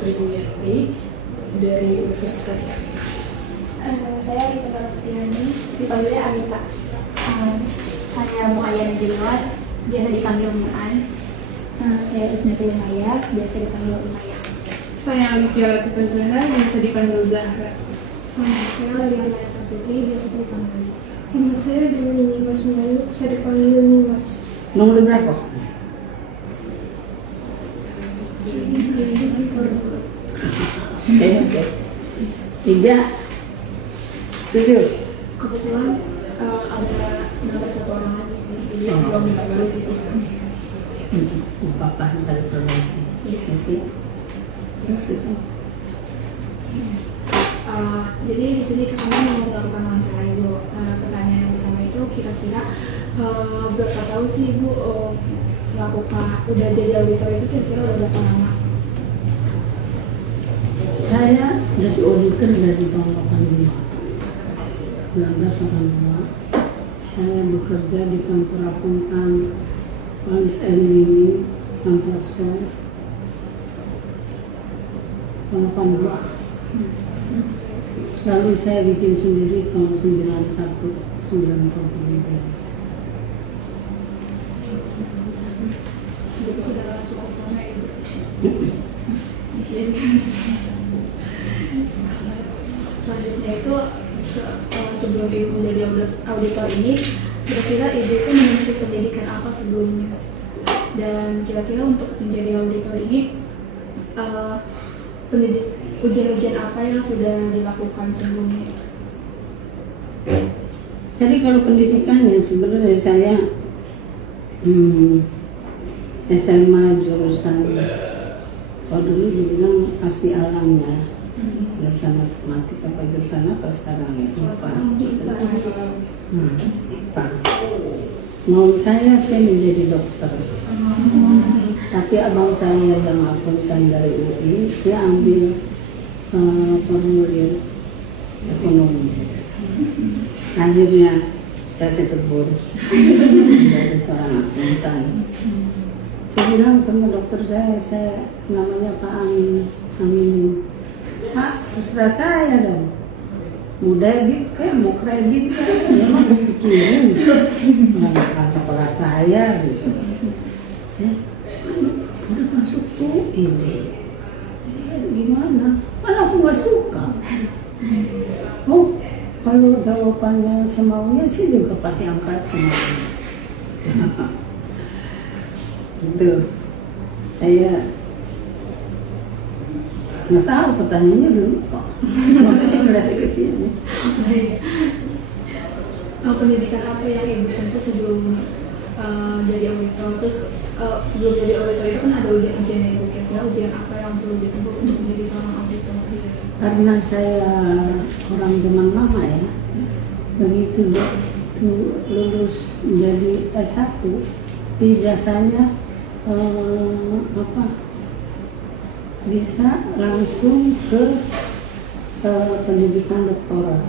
Ibu Yanti dari Universitas Yarsi. Saya Rita Baratiani, dipanggilnya Anita. Saya Muayyan Dilwar, biasa dipanggil Muay. Saya Isnatul Maya, biasa dipanggil Umaya. Saya Alivia Latifah Zahra, biasa dipanggil Zahra. Saya Liana Saputri, biasa dipanggil. Nama saya Dewi Nimas Melayu, saya dipanggil Nimas. Nomor berapa? Oke. 3, 7. Kebetulan ada nambah satu orang lagi, jadi belum baru sisi. Bapak dari Sulawesi. Oke. Jadi di sini kami mau melakukan wawancara Ibu. Pertanyaan yang pertama itu kira-kira berapa tahun sih Ibu melakukan udah jadi auditor itu kira-kira udah berapa lama? Saya jadi auditor dari tahun 85. 1982. Saya bekerja di kantor akuntan Ernst & Young Santoso. 82. Lalu saya bikin sendiri tahun 91, 92. Itu sudah cukup lama Ibu. Selanjutnya itu sebelum Ibu menjadi auditor ini, kira-kira Ibu itu memiliki pendidikan apa sebelumnya? Dan kira-kira untuk menjadi auditor ini ujian-ujian apa yang sudah dilakukan sebelumnya? Jadi kalau pendidikannya sebenarnya saya SMA jurusan, kalau dulu dibilang pasti alam ya, jurusan matematika apa jurusan apa sekarang ya? IPA. IPA. Mau saya menjadi dokter. Tapi abang saya yang akuntan dari UI, dia ambil formulir ekonomi. Akhirnya saya ketebur dari seorang akuntan. Saya bilang sama dokter saya namanya Pak Amin. Pak, terserah saya dong. Mau debit kayak mau kredit kayak memang dipikirin. Nggak sekolah saya gitu. Ya, udah masuk tuh ini. Gimana? Kan aku nggak suka. Oh, kalau jawabannya semaunya sih juga pasti angkat semaunya. Itu saya nggak tahu pertanyaannya dulu kok. Makasih berarti ke sini. Pendidikan apa yang Ibu tempuh sebelum jadi auditor? Terus sebelum jadi auditor itu kan ada ujian-ujian Ibu. Kira-kira ujian apa yang perlu ditempuh untuk menjadi seorang auditor? Karena saya orang zaman lama ya, begitu lulus menjadi S1, ijazahnya bisa langsung ke pendidikan doktoral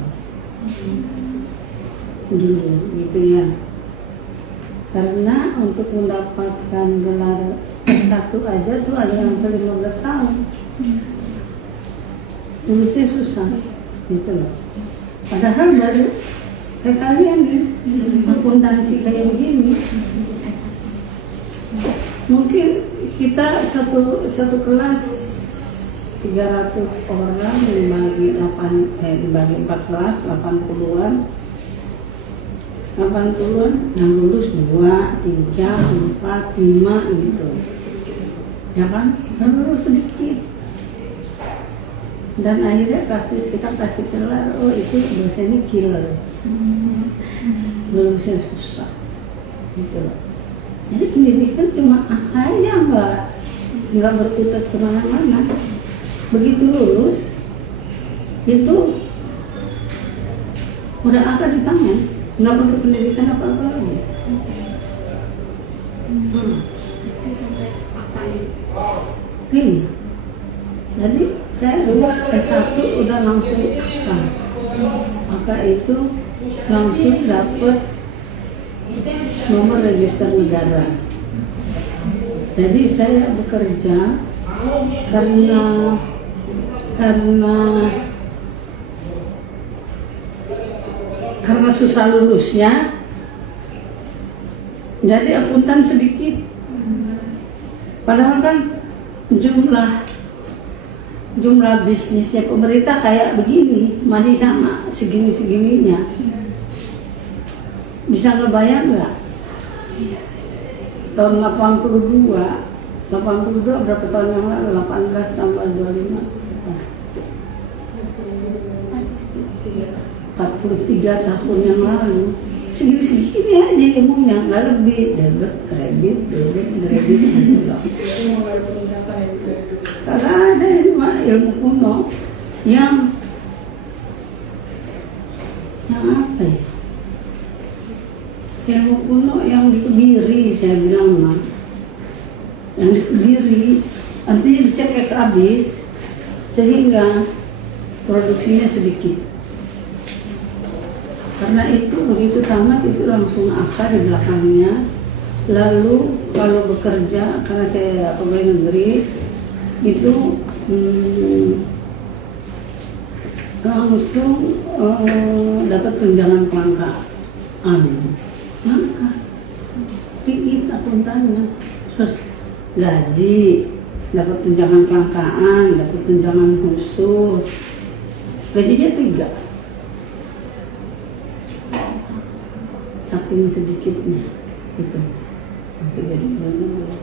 dulu gitu ya. Karena untuk mendapatkan gelar S1 aja tuh ada yang ke 15 tahun. Lulusnya susah gitu loh. Padahal baru kayak kalian nih, akuntansi kayak begini. Mungkin kita satu kelas 300 orang dibagi 4 kelas 80-an yang lulus 2, 3, 4, 5 gitu ya kan, yang lulus sedikit dan akhirnya kita kasih kelar, oh itu dosennya killer, lulusnya susah gitu loh. Jadi pendidikan cuma akhirnya nggak berputar kemana-mana. Begitu lulus itu udah akar di tangan, nggak pakai pendidikan apa-apa lagi. Sampai apa ini? Iya. Jadi saya lulus S1 udah langsung akar. Akar itu langsung dapat nomor register negara. Jadi saya bekerja karena susah lulusnya, jadi akuntan sedikit. Padahal kan jumlah bisnisnya pemerintah kayak begini, masih sama segini-segininya. Bisa ngebayang nggak? Tahun 82 berapa tahun yang lalu? 18 tambah 25 43 tahun yang lalu, segini-segini aja ilmunya, nggak lebih. Debit, kredit karena ada ilmu kuno yang apa ya, ilmu kuno yang dikebiri, saya bilang mah, yang dikebiri artinya dicekek habis sehingga produksinya sedikit. Karena itu begitu tamat itu langsung akar di belakangnya. Lalu kalau bekerja, karena saya pegawai negeri itu langsung dapat tunjangan kelangkaan. Maka dikit akuntannya, terus gaji, dapat tunjangan kelangkaan, dapat tunjangan khusus, gajinya 3. Saking sedikitnya itu sampai jadi benar.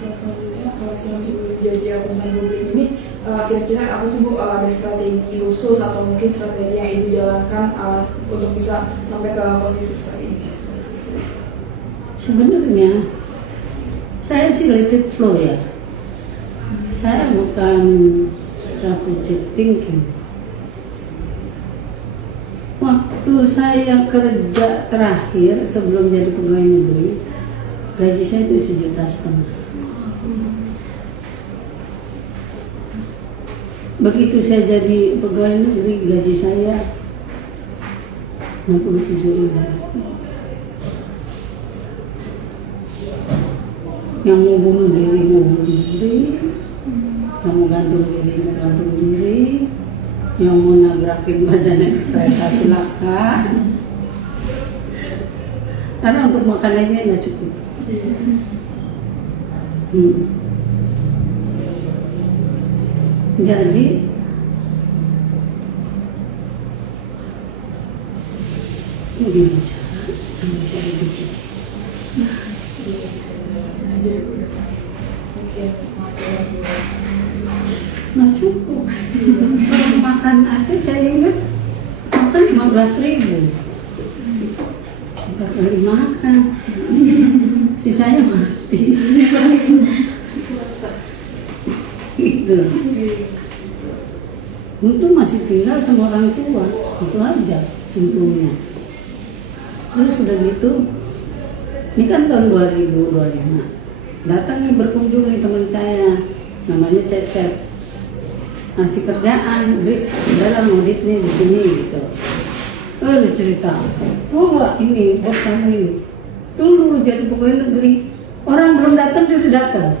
Selanjutnya selama Ibu jadi akuntan publik ini, kira-kira apa sih Bu, ada strategi khusus atau mungkin strategi yang Ibu jalankan untuk bisa sampai ke posisi seperti ini? Sebenarnya saya sih let it flow ya. Saya bukan strategic thinking. Waktu saya kerja terakhir sebelum jadi pegawai negeri, gaji saya itu 1,5 juta. Begitu saya jadi pegawai negeri, gaji saya 67.000. Yang mau bunuh diri, yang mau gantung diri, yang mau nabrakin badannya kereta silakan. Karena untuk makanannya nggak cukup. Jadi begini cara bikin. Nggak cukup. Kalau makan aja saya ingat makan 15.000. 4 kali makan, sisanya mati. Gitu. Untung masih tinggal sama orang tua, itu aja untungnya. Terus udah gitu, ini kan tahun 2025. Datang nih berkunjung nih teman saya, namanya Cecep, ngasih kerjaan, Gris, dalam audit nih di sini gitu. Dia cerita, oh enggak, ini bos kamu ini dulu jadi pegawai negeri, orang belum datang dia sudah datang,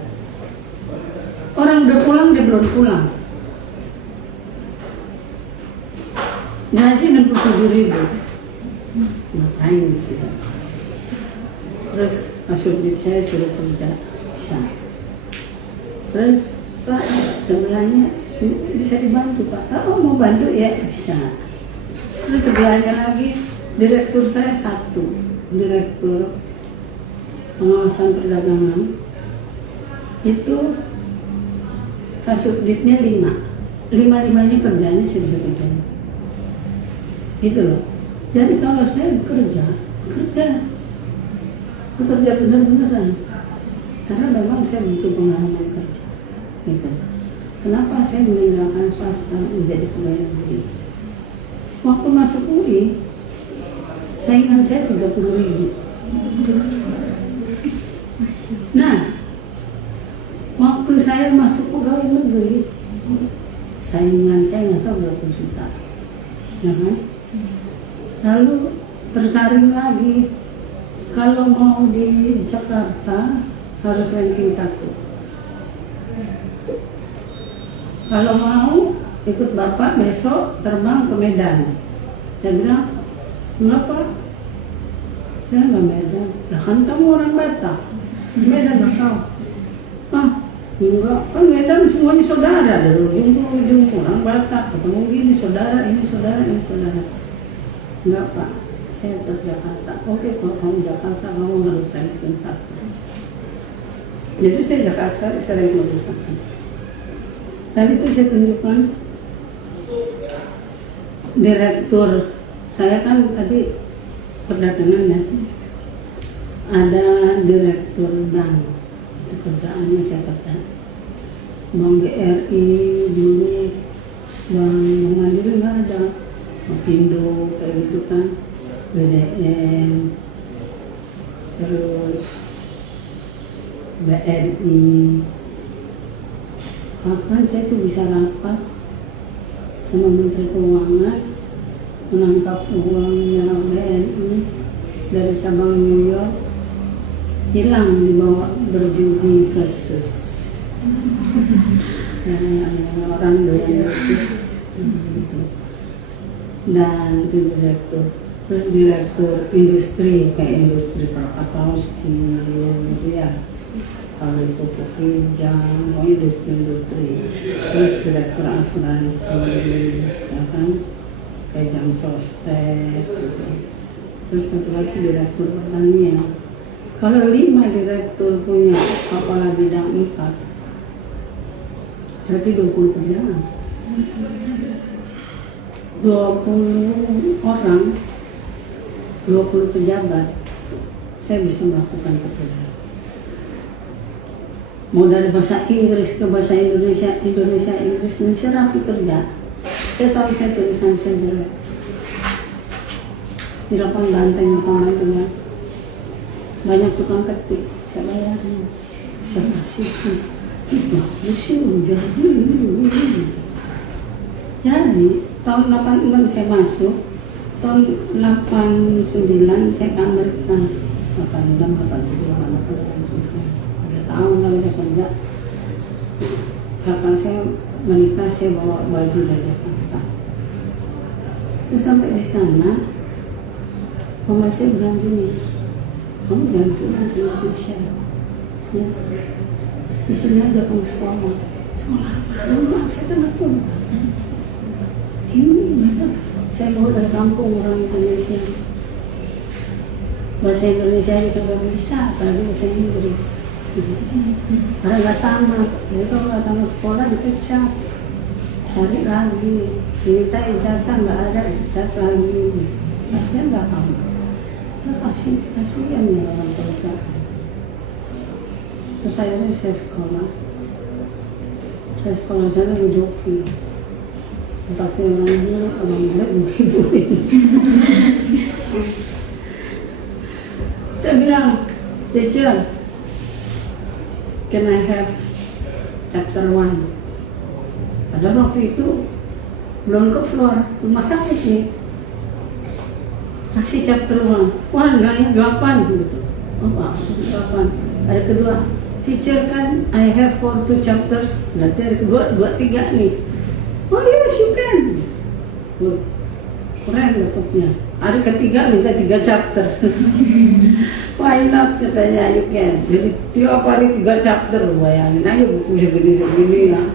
orang udah pulang dia belum pulang. Gaji 67.000, ngapain gitu. Terus masuk duit saya suruh kerja, bisa. Terus Pak, sebelahnya bisa dibantu Pak. Oh mau bantu ya, bisa. Terus sebelahnya lagi direktur saya 1, direktur pengawasan perdagangan, itu kasubditnya 5. 5-5-nya kerjanya saya bisa kerjain. Gitu loh. Jadi kalau saya bekerja benar-benaran. Karena memang saya butuh pengalaman kerja. Gitu. Kenapa saya meninggalkan swasta menjadi pegawai negeri? Waktu masuk UI, saingan saya 30.000. Nah, waktu saya masuk pegawai negeri, saingan saya nggak tahu berapa juta, ya kan? Lalu tersaring lagi Kalau mau di Jakarta harus ranking 1. Kalau mau ikut bapak besok terbang ke Medan. Saya bilang, kenapa? Saya nggak Medan. Lah kan kamu orang Batak. Medan nggak tahu. Ah, enggak. Kan Medan semuanya saudara dari ujung ke ujung, orang Batak. Ketemu gini saudara, ini saudara, ini saudara. Enggak Pak, saya ke Jakarta. Oke, kalau kamu Jakarta, kamu harus ranking 1. Jadi saya Jakarta, saya ranking 1. Tadi itu saya tunjukkan direktur saya kan tadi perdagangan ya, ada direktur bank, itu kerjaannya saya kerja Bank BRI dulu, Bank Mandiri nggak ada, Mapindo kayak gitu kan, BDN, terus BRI. Bahkan saya tuh bisa rapat sama Menteri Keuangan menangkap uangnya BNI dari cabang New York, hilang dibawa berjudi ke Swiss. Orang doyan gitu. Dan itu direktur, terus direktur industri kayak industri Krakatau Steel gitu ya. Kalau itu Pokijang, mau industri, terus direktur asuransi, ya kan, kayak Jam Sostek, gitu. Terus satu lagi direktur pertanian. Kalau 5 direktur punya kepala bidang 4, berarti 20 kerjaan. 20 orang, 20 pejabat, saya bisa melakukan pekerjaan. Mau dari bahasa Inggris ke bahasa Indonesia, Indonesia rapi kerja. Saya tahu saya tulisan saya jelek. Di depan banteng apa itu kan, banyak tukang ketik, saya bayarin, saya kasihkan. Bagus sih, jadi tahun 86 saya masuk, tahun 89 saya ke Amerika, 86, 87, 88, tahun kali saya kerja. Kakak saya menikah, saya bawa baju dari Jakarta. Terus sampai di sana, mama saya bilang gini, kamu jangan pulang ke Indonesia, ya. Di sini aja kamu sekolah. Sekolah apa? Saya kan aku. Ini benar. Saya bawa dari kampung orang Indonesia. Bahasa Indonesia aja kagak bisa, apalagi bahasa Inggris. Karena nggak tamat, jadi kalau nggak tamat sekolah dipecat, cari lagi, minta ijazah nggak ada, dipecat lagi, kasihan nggak kamu? Kasihan ya orang tua. Terus akhirnya saya sekolah sana ngejoki, tapi orang jelek menghibur. Saya bilang, teacher, can I have chapter 1? Padahal waktu itu belum ke floor rumah sakit nih. Kasih chapter 1. Wah, nilainya 8 gitu. Oh, 8. Hari kedua, teacher kan I have 42 chapters. Berarti hari kedua 23 nih. Oh yes, you can. Keren dapetnya. Hari ketiga minta 3 chapter. Why not, katanya, you can. Jadi tiap hari 3 chapter, bayangin aja buku segini lah.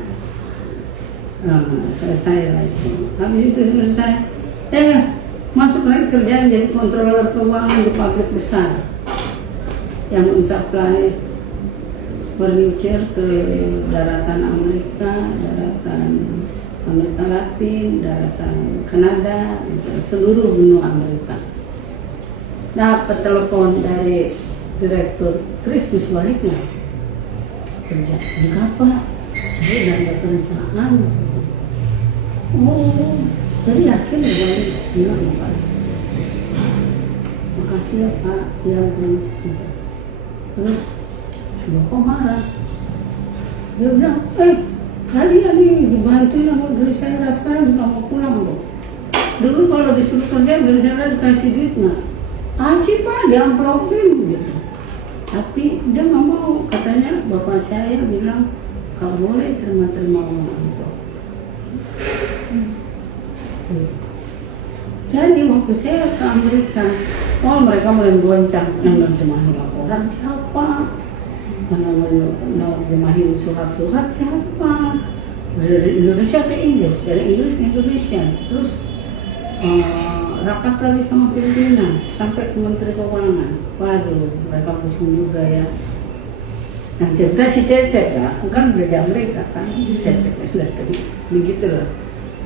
Selesai lah itu. Habis itu selesai, masuk lagi kerjaan jadi controller keuangan di pabrik besar yang mensupply furniture ke daratan Amerika, daratan Amerika Latin, daratan Kanada, seluruh benua Amerika. Dapat telepon dari direktur, Chris bisa balik nggak kerja? Enggak Pak, saya udah ada kerjaan. Oh, jadi yakin ya balik? Bilang Pak. Makasih ya Pak, ya terus. Terus, sudah kok marah. Dia bilang, kalian nih dibantuin sama Grisela, sekarang kita mau pulang loh. Dulu kalau disuruh kerja Grisela dikasih duit nggak? sih Pak, dia amplopin gitu. Tapi dia nggak mau, katanya bapak saya bilang kalau boleh terima uang amplop. Jadi waktu saya ke Amerika, mereka mulai goncang, yang nerjemahin laporan siapa, yang nerjemahin surat-surat siapa, dari Indonesia ke Inggris, dari Inggris ke Indonesia, terus rapat lagi sama pimpinan sampai ke Menteri Keuangan. Waduh, mereka pusing juga ya. Nah cerita si Cecep ya, kan udah di Amerika kan, Cecep sudah tadi, begitu lah.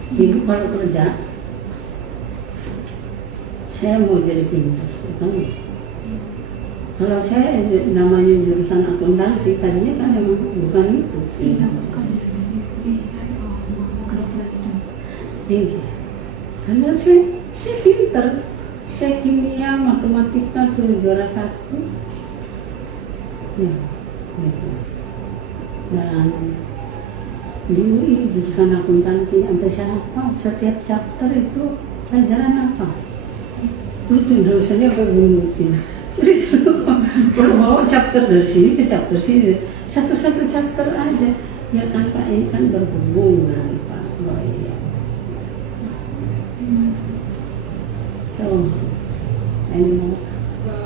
Ibu kalau kerja, saya mau jadi pintar, kan? Kalau saya namanya jurusan akuntansi, tadinya kan emang bukan itu. Iya. Iya. Karena saya pintar, saya kimia, matematika tuh juara 1. Ya, gitu. Dan di UI jurusan akuntansi sampai saya hafal setiap chapter itu pelajaran apa. Lu tuh dosennya apa bunyiin. Terus kalau bawa chapter dari sini ke chapter sini, satu-satu chapter aja. Ya kan Pak, ini kan berhubungan Pak. Oh iya. So, anymore.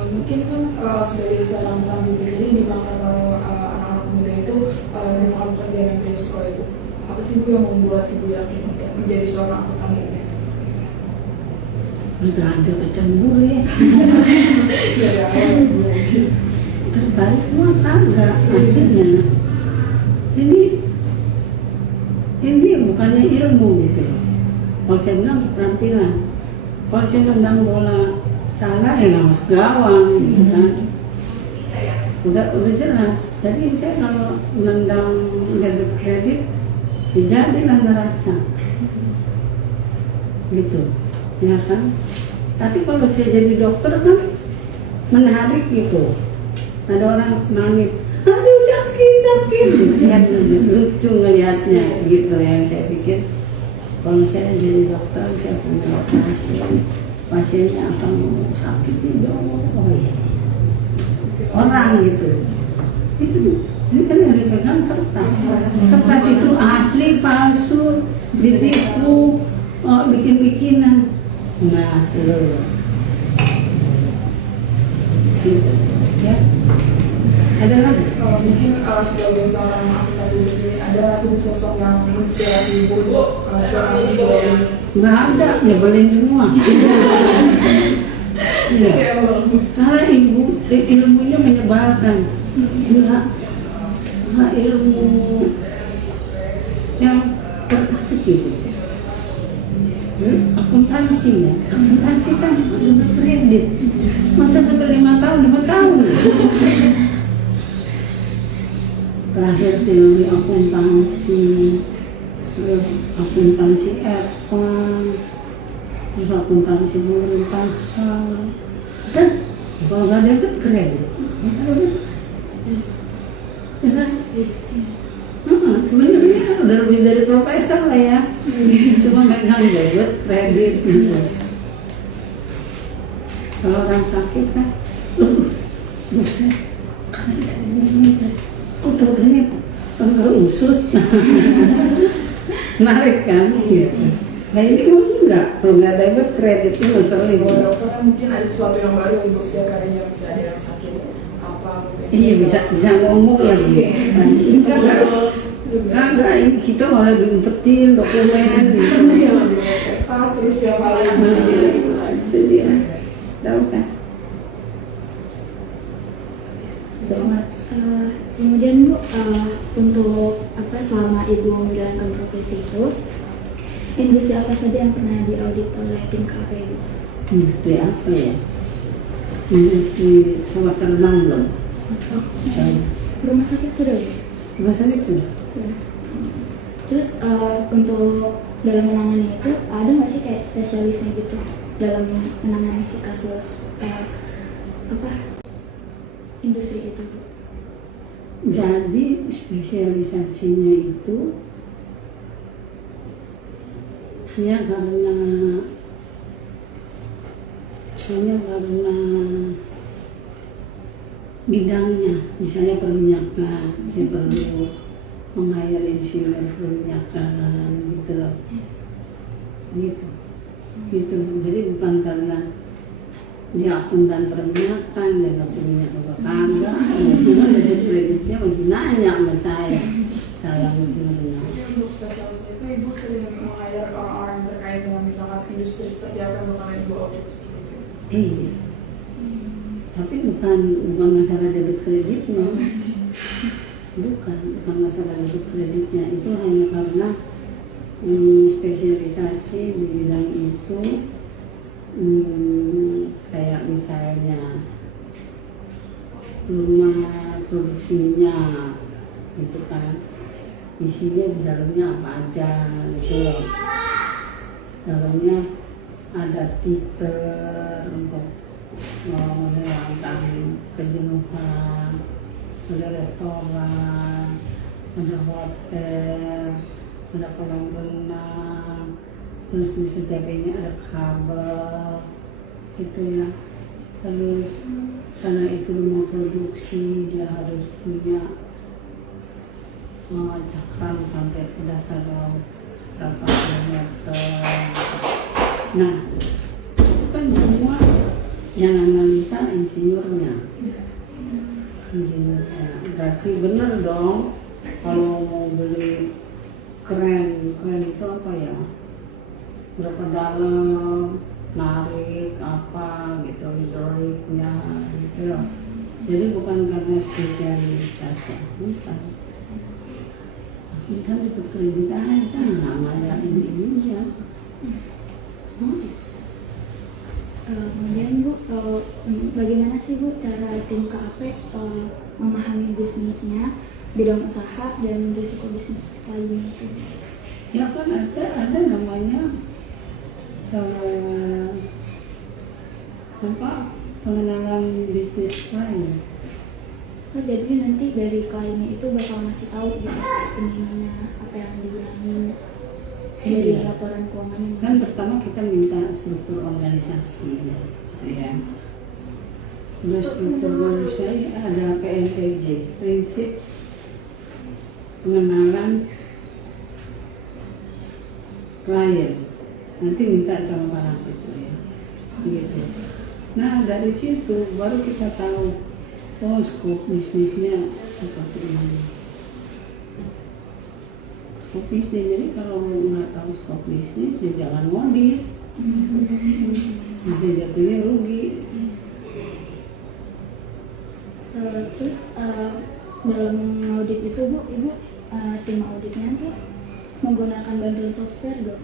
Mungkin kan sebagai seorang publik ini di mana kalau anak-anak muda itu merupakan pekerjaan yang berisiko itu. Apa sih Bu yang membuat Ibu yakin untuk menjadi seorang anggota muda? Terlanjur kecembur ya. Terbalik mah kagak akhirnya. Ini bukannya ilmu gitu loh. Kalau saya bilang keterampilan. Kalau saya nendang bola salah ya nggak masuk gawang gitu kan. Udah jelas. Jadi saya kalau nendang debit kredit jadi neraca gitu, ya kan. Tapi kalau saya jadi dokter kan menarik gitu. Ada orang nangis, aduh sakit kan lucu ngelihatnya gitu. Yang saya pikir kalau saya jadi dokter saya punya pasiennya akan sakit juga. Oh iya, orang gitu. Ini kan yang dipegang kertas itu asli palsu, ditipu, bikin-bikinan. Nah, itu gitu ya. Ada lagi? Mungkin sebagai seorang anggota publik ini ada sosok yang menginspirasi Ibu untuk sesuatu ini. Nggak ada, nyebelin semua. Iya. Karena ilmunya menyebalkan. Nggak ilmu yang tertarik gitu. Akuntansi ya, akuntansi kan kredit. Masa sampai 5 tahun. Terakhir teori akuntansi, terus akuntansi advance, terus akuntansi pemerintahan. Dan kalau nggak dapat kredit, ya kan? Sebenarnya udah lebih dari profesor lah ya, cuma megang debit kredit gitu. Kalau orang sakit kan, buset, ini kanker usus, menarik kan? Gitu. Nah ini mah enggak, kalau nggak debit kredit itu ngeselin. Dokternya mungkin ada sesuatu yang baru yang Ibu setiap kalinya bisa ada yang sakit apa mungkin. Iya bisa ngomong lagi. Enggak, ini kita malah diumpetin dokumen gitu. Kertas terus setiap hari. Itu dia, tahu kan? Selamat. Kemudian Bu, untuk selama Ibu menjalankan profesi itu, industri apa saja yang pernah diaudit oleh tim KPU? Industri apa ya? Industri sawah renang belum? Rumah sakit sudah Bu? Rumah sakit sudah. Terus untuk dalam menangani itu ada nggak sih kayak spesialisnya gitu dalam menangani si kasus industri itu? Jadi spesialisasinya itu ya karena hanya karena bidangnya, misalnya perminyakan, saya perlu meng-hire insinyur perminyakan gitu loh, gitu. Jadi bukan karena dia akuntan perminyakan, dia nggak punya minyak apa kagak, cuma dari kreditnya masih nanya sama saya sebenarnya. Untuk spesialisnya itu ibu sering meng-hire orang-orang yang terkait dengan misalkan industri seperti apa yang bakalan ibu audit seperti itu? Iya. Tapi bukan masalah debit kreditnya, bukan masalah debit kreditnya, itu hanya karena spesialisasi di bidang itu, kayak misalnya rumah produksinya gitu kan, isinya di dalamnya apa aja gitu loh. Dalamnya ada titer untuk menghilangkan kejenuhan, ada restoran, ada hotel, ada kolam renang, terus di setelahnya ada kabel gitu ya. Terus karena itu rumah produksi, dia harus punya cakram sampai ke dasar laut berapa kilometer. Nah, itu kan semua yang analisa insinyurnya. Berarti bener dong kalau mau beli kren itu apa ya? Berapa dalam, narik apa gitu, hidroliknya gitu. Jadi bukan karena spesialitas, bukan. Kita butuh kredit aja, nggak ada ini ya. Kemudian Bu, bagaimana sih Bu cara tim KAP memahami bisnisnya, bidang usaha dan risiko bisnis lainnya itu? Ya kan ada namanya pengenalan bisnis lain. Jadi nanti dari kliennya itu bakal ngasih tahu gitu ini apa yang dibilangin dari laporan keuangan. Kan pertama kita minta struktur organisasi ya. Udah struktur organisasi ada PNPJ, prinsip pengenalan klien. Nanti minta sama para itu ya. Gitu. Nah, dari situ baru kita tahu skop bisnisnya seperti ini. Skop bisnis, jadi kalau nggak tahu skop bisnis ya jangan modif, bisa jatuhnya rugi. Terus dalam audit itu Bu, Ibu tim auditnya tuh menggunakan bantuan software gak?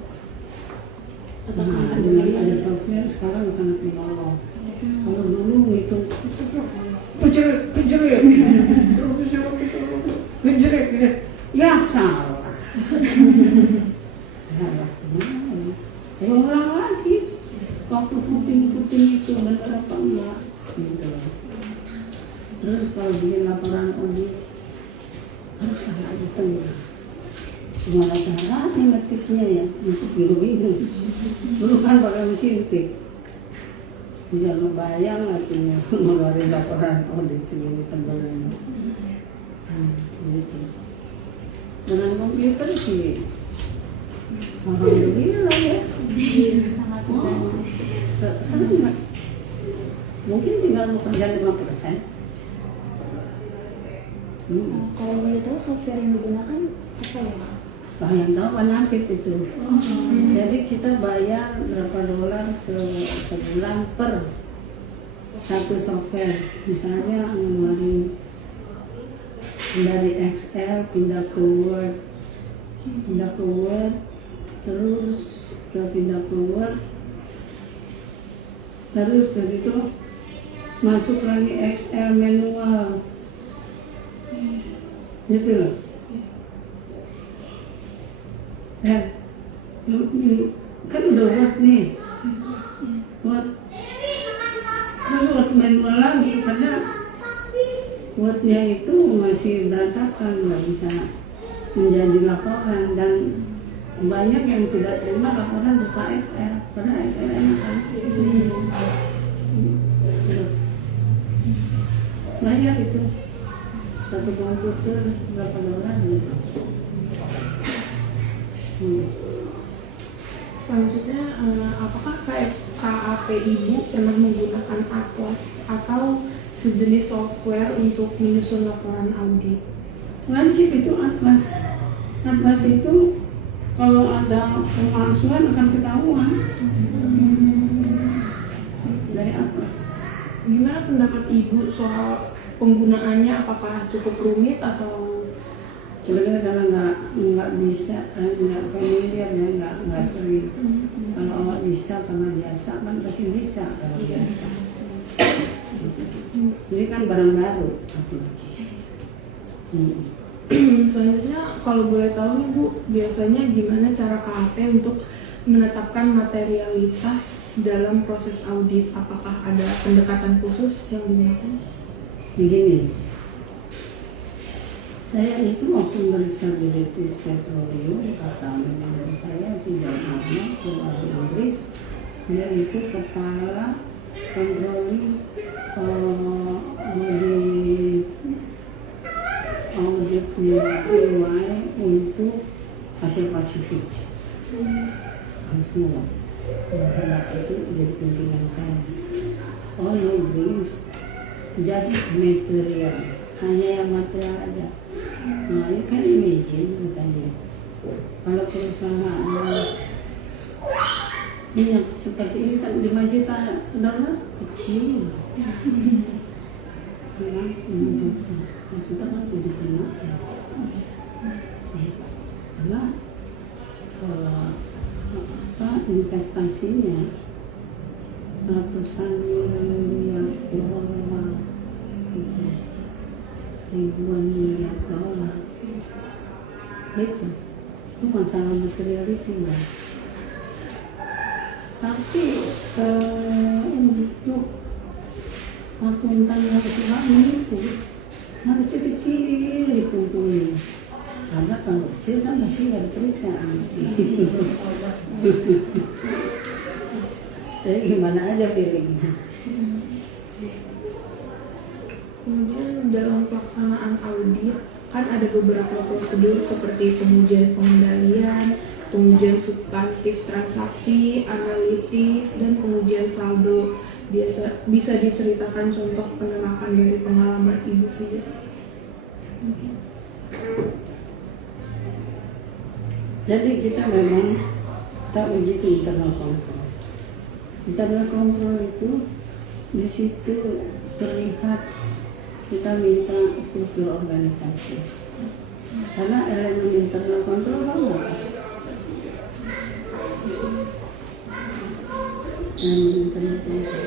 Nah, dengan ada software sekarang sangat menolong. Kalau dulu ngitung kejerit, ya salah. Ya ulang lagi. Waktu ikutin itu benar apa enggak? Gitu. Terus kalau bikin laporan audit harus salah itu. Gimana caranya ngetiknya ya? Masuk bingung. Dulu kan pakai mesin tik. Bisa ngebayang artinya ngeluarin laporan audit segini tebalnya. Gitu. Dengan komputer sih alhamdulillah ya. Sangat membantu. Sangat. Mungkin tinggal bekerja 5%. Kalau boleh tahu software yang digunakan apa ya? Yang tahu penyakit itu. Jadi kita bayar berapa dolar sebulan per satu software. Misalnya ngeluarin dari Excel pindah ke Word, terus pindah ke Word, terus begitu masuk lagi Excel manual, gitu loh. Kan udah Word nih, Word, terus Word manual lagi karena Word-nya itu masih berantakan, nggak bisa menjadi laporan dan banyak yang tidak terima laporan buka Excel karena Excel enak kan. bayar itu satu komputer berapa dolar gitu. Selanjutnya, apakah KAP Ibu pernah menggunakan Atlas atau sejenis software untuk menyusun laporan audit? Wajib itu Atlas. Atlas itu kalau ada pemalsuan akan ketahuan dari Atlas. Gimana pendapat Ibu soal penggunaannya? Apakah cukup rumit atau Sebenarnya karena nggak bisa, nggak familiar ya, nggak sering. Kalau awak bisa karena biasa kan pasti bisa kalau biasa. Ini kan barang baru. selanjutnya kalau boleh tahu nih Bu, biasanya gimana cara KAP untuk menetapkan materialitas dalam proses audit? Apakah ada pendekatan khusus yang digunakan? Begini, saya itu waktu meriksa British Petroleum, kata manajer saya si John Ahmad dari Inggris, dia itu kepala kontroli auditnya EY untuk Asia Pasifik. Semua berharap itu jadi pimpinan saya. Oh no, brings just material, hanya yang material aja. Nah, you can imagine katanya. Kalau perusahaan minyak seperti ini kan 5 juta dolar kecil. 5 juta kan 75 ya. Karena investasinya ratusan miliar dolar gitu, ribuan miliar dolar gitu. Itu masalah materiality ya. Tapi untuk akuntan harus itu harus kecil dikumpulin. Karena kalau kecil kan masih nggak diperiksa. Jadi gimana aja feelingnya. Kemudian dalam pelaksanaan audit kan ada beberapa prosedur seperti pengujian pengendalian, pengujian substantif transaksi, analitis, dan pengujian saldo. Bisa diceritakan contoh penerapan dari pengalaman Ibu sendiri? Jadi kita memang tak uji ke internal control. Internal control itu di situ terlihat kita minta struktur organisasi. Karena elemen internal control banyak. Elemen internal control.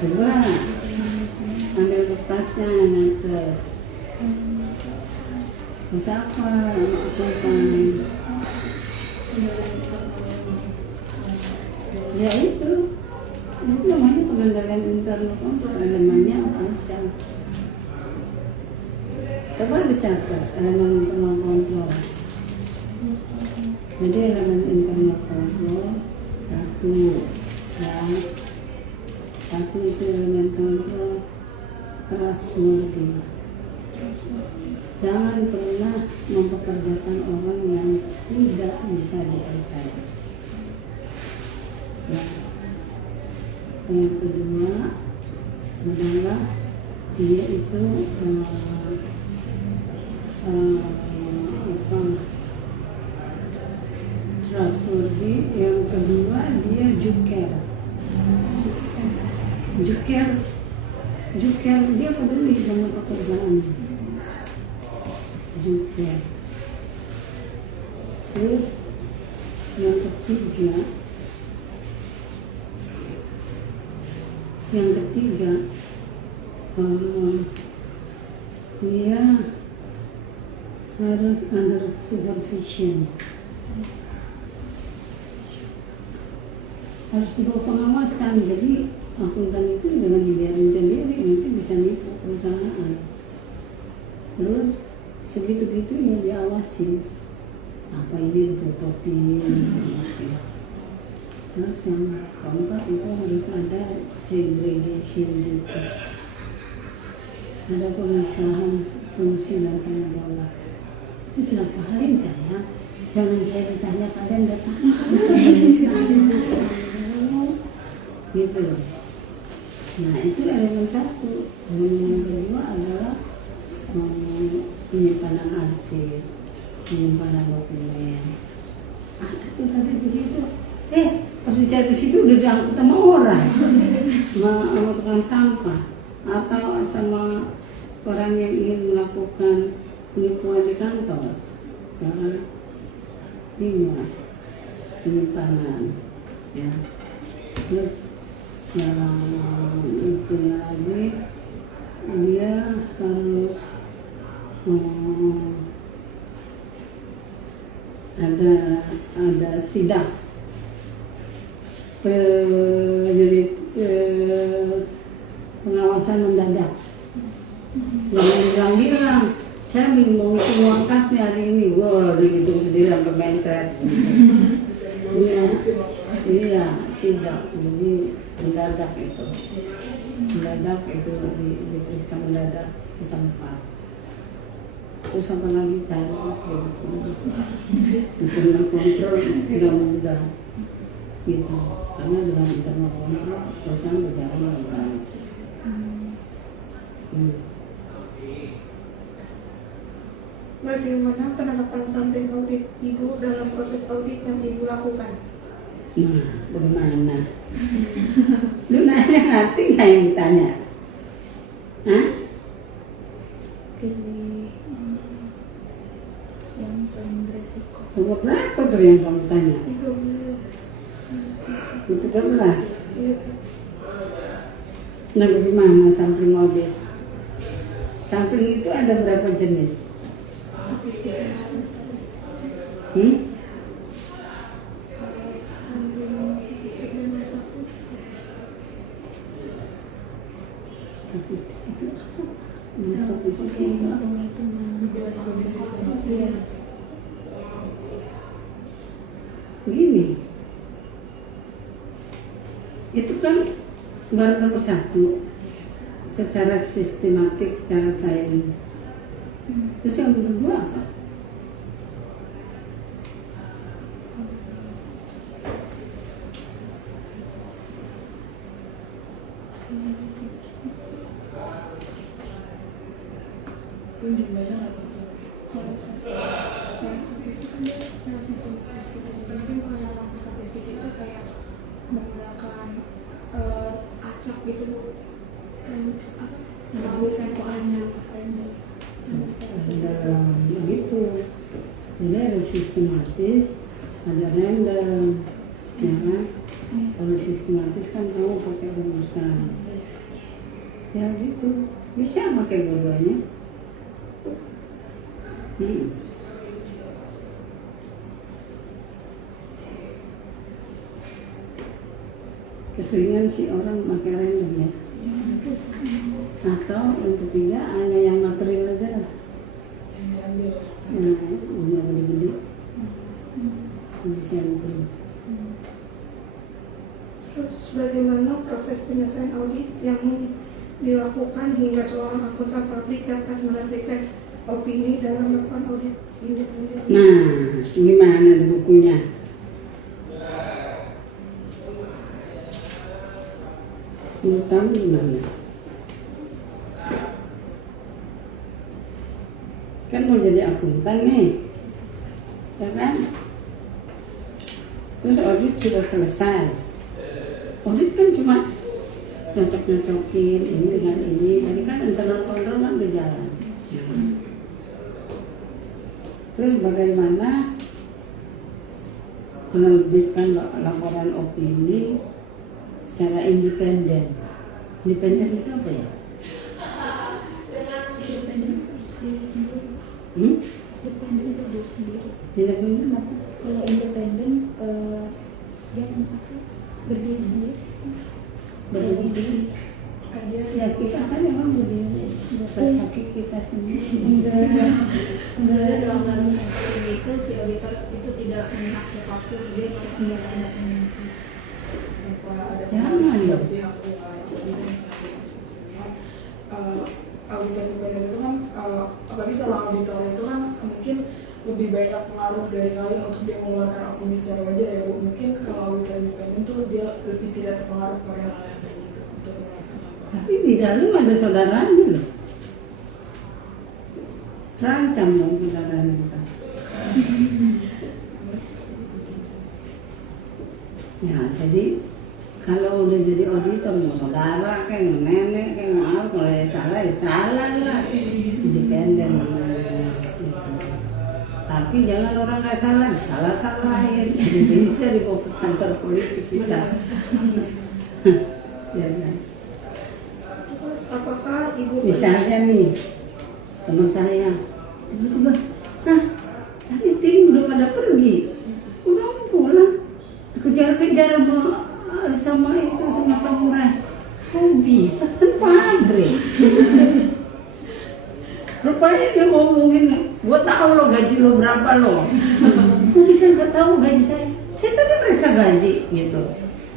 Coba ambil kertasnya nyatet. Terus apa? Ya itu namanya pengendalian internal control, elemennya apa aja. Coba dicatat elemen internal control. Jadi elemen internal control satu itu elemen kontrol trustworthy. Jangan pernah mempekerjakan orang yang tidak bisa dipercaya. Ya. Yang kedua adalah dia itu trustworthy. Yang kedua dia juker dia peduli sama pekerjaan. Juker. Terus yang ketiga dia harus under supervision, harus di bawah pengawasan. Jadi akuntan itu dengan dibiarin sendiri nanti bisa nipu perusahaan. Terus segitu-gitunya diawasi, apa ini prototip. Terus yang keempat itu harus ada segregation duties, ada pemisahan fungsi dan tanggung jawab. Itu kenapa kalian sayang? Jangan saya ditanya kalian datang. Gitu loh. Nah itu elemen satu. Elemen yang kedua adalah penyimpanan arsip, penyimpanan dokumen. Ada tuh tadi di situ. Pas dicari di situ udah diangkut sama orang, sama tukang sampah, atau sama orang yang ingin melakukan penipuan di kantor, ya kan? Iya, penyimpanan, ya. Terus yang itu lagi dia harus ada sidang jadi pengawasan mendadak. Jangan bilang saya mau ngisi uang kas nih hari ini, wah gitu sendiri sampai mentret. Iya, sidang. Jadi mendadak itu diperiksa mendadak di tempat. Terus apa lagi cari untuk mengkontrol tidak mudah gitu, karena dengan internal kontrol perusahaan berjalan dengan baik. Bagaimana penerapan sampling audit Ibu dalam proses audit yang Ibu lakukan? Nah, bagaimana? Lu nanya nanti nggak yang ditanya? Hah? Pilih yang paling beresiko. Nomor berapa tuh yang kamu tanya? 13. Itu 13. Iya. Nah, bagaimana sampling audit? Sampling itu ada berapa jenis? Statistik itu apa? Statistik itu gini, itu kan baru nomor 1 secara sistematik, secara sains. Terus yang kedua apa? Jumlahnya nggak tentu. Secara sistematis gitu. Mungkin kalau statistik itu kayak menggunakan acak gitu, mengambil sampel acak. Ada begitu. Jadi ada sistematis, ada random, ya kan? Kalau sistematis kan kamu pakai rumusan, ya gitu. Bisa pakai dua-duanya. Keseringan si orang pakai random ya. Atau yang ketiga hanya yang material aja lah. Yang diambil. Nah, yang gede-gede. Bisa beli. Terus bagaimana proses penyelesaian audit yang dilakukan hingga seorang akuntan publik dapat menerbitkan opini dalam melakukan audit independen? Nah, gimana di bukunya? Menurut kamu gimana? Kan mau jadi akuntan nih, ya kan? Terus audit sudah selesai. Audit kan cuma nyocok-nyocokin ini dengan ini, jadi kan internal kontrol kan berjalan. Terus bagaimana menerbitkan laporan opini secara independen? Independen itu apa ya? Independen itu diri sendiri. Independen apa? Kalau independen dia berdiri sendiri. Berdiri. Ya kita kan memang berdiri atas kaki kita sendiri. Enggak dalam hal itu si auditor itu tidak memihak siapapun, dia melakukan independen. lebih banyak pengaruh dari kalian untuk dia mengeluarkan opini secara wajar ya Bu. Mungkin kalau auditor independen tuh dia lebih tidak terpengaruh pada hal yang kayak gitu untuk mengeluarkan apa. Tapi di dalam ada saudaranya loh. Terancam dong saudaranya kita. Ya, jadi kalau udah jadi auditor mau saudara kayak mau nenek kayak mau apa, kalau ya salah lah. Independen. Gitu. Tapi jangan orang nggak salah-salahin. Jadi bisa dibawa ke kantor polisi kita. Ya kan? Terus apakah Ibu Misalnya nih teman saya tiba-tiba, tadi tim udah pada pergi, udah mau pulang, kejar-kejar sama itu sama samurai. Kok bisa kan pabrik? Rupanya dia ngomongin, gua tahu lo gaji lo berapa lo. Kok bisa nggak tahu gaji saya? Saya tadi merasa gaji gitu.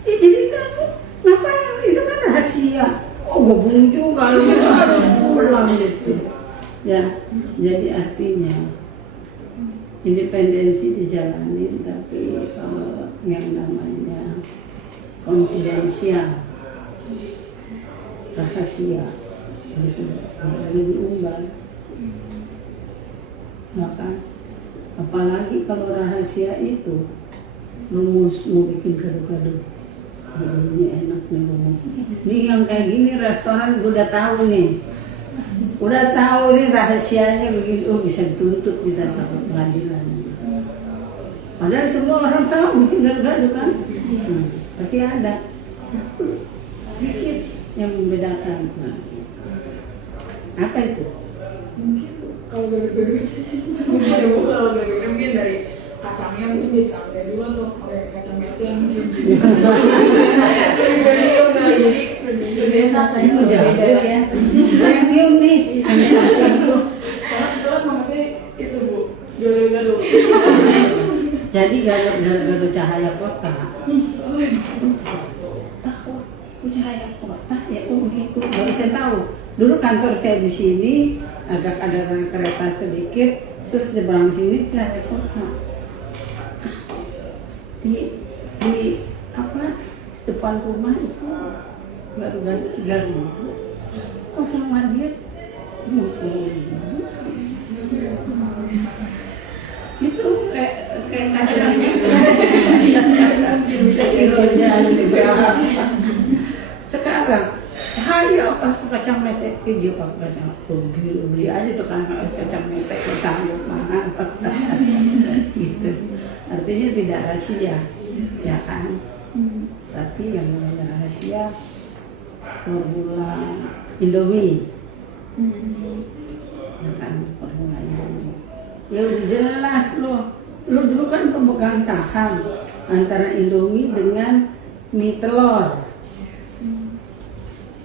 Ya jadi kamu ngapain? Itu kan rahasia. Oh gua bunyi juga lo harus pulang gitu. Ya, jadi artinya independensi dijalanin, tapi yang namanya konfidensial, rahasia, gitu, boleh diubah. Maka apalagi kalau rahasia itu rumus mau bikin kado-kado, ini enak nih rumus. Ini yang kayak gini restoran gue udah tahu nih. Udah tahu nih rahasianya begini, bisa dituntut kita sama pengadilan. Padahal semua orang tahu bikin gado-gado kan, tapi ada sedikit yang membedakan. Nah, apa itu? Mungkin kalau gado-gado mungkin ya Bu, kalau gado-gado mungkin dari kacangnya mungkin jadi sampai dulu atau pakai kacang mete yang mungkin jadi rasanya berbeda ya. Premium nih. Kebetulan mama saya itu Bu, gado-gado. Jadi gado cahaya kota. Tahu cahaya kota ya, gitu. Baru saya tahu. Dulu kantor saya di sini agak ada kereta sedikit, terus seberang sini cahaya kota. Di apa depan rumah itu gado-gado 3.000. Kok sama dia 50.000? Itu kayak kacangnya sekarang saya apa kacang mete dia pakai kacang beli aja tukang kacang mete sanggup mahal gitu. Artinya tidak rahasia ya kan, tapi yang namanya rahasia formula Indomie ya kan, formula Indomie ya udah jelas lo dulu kan pemegang saham antara Indomie dengan mie telur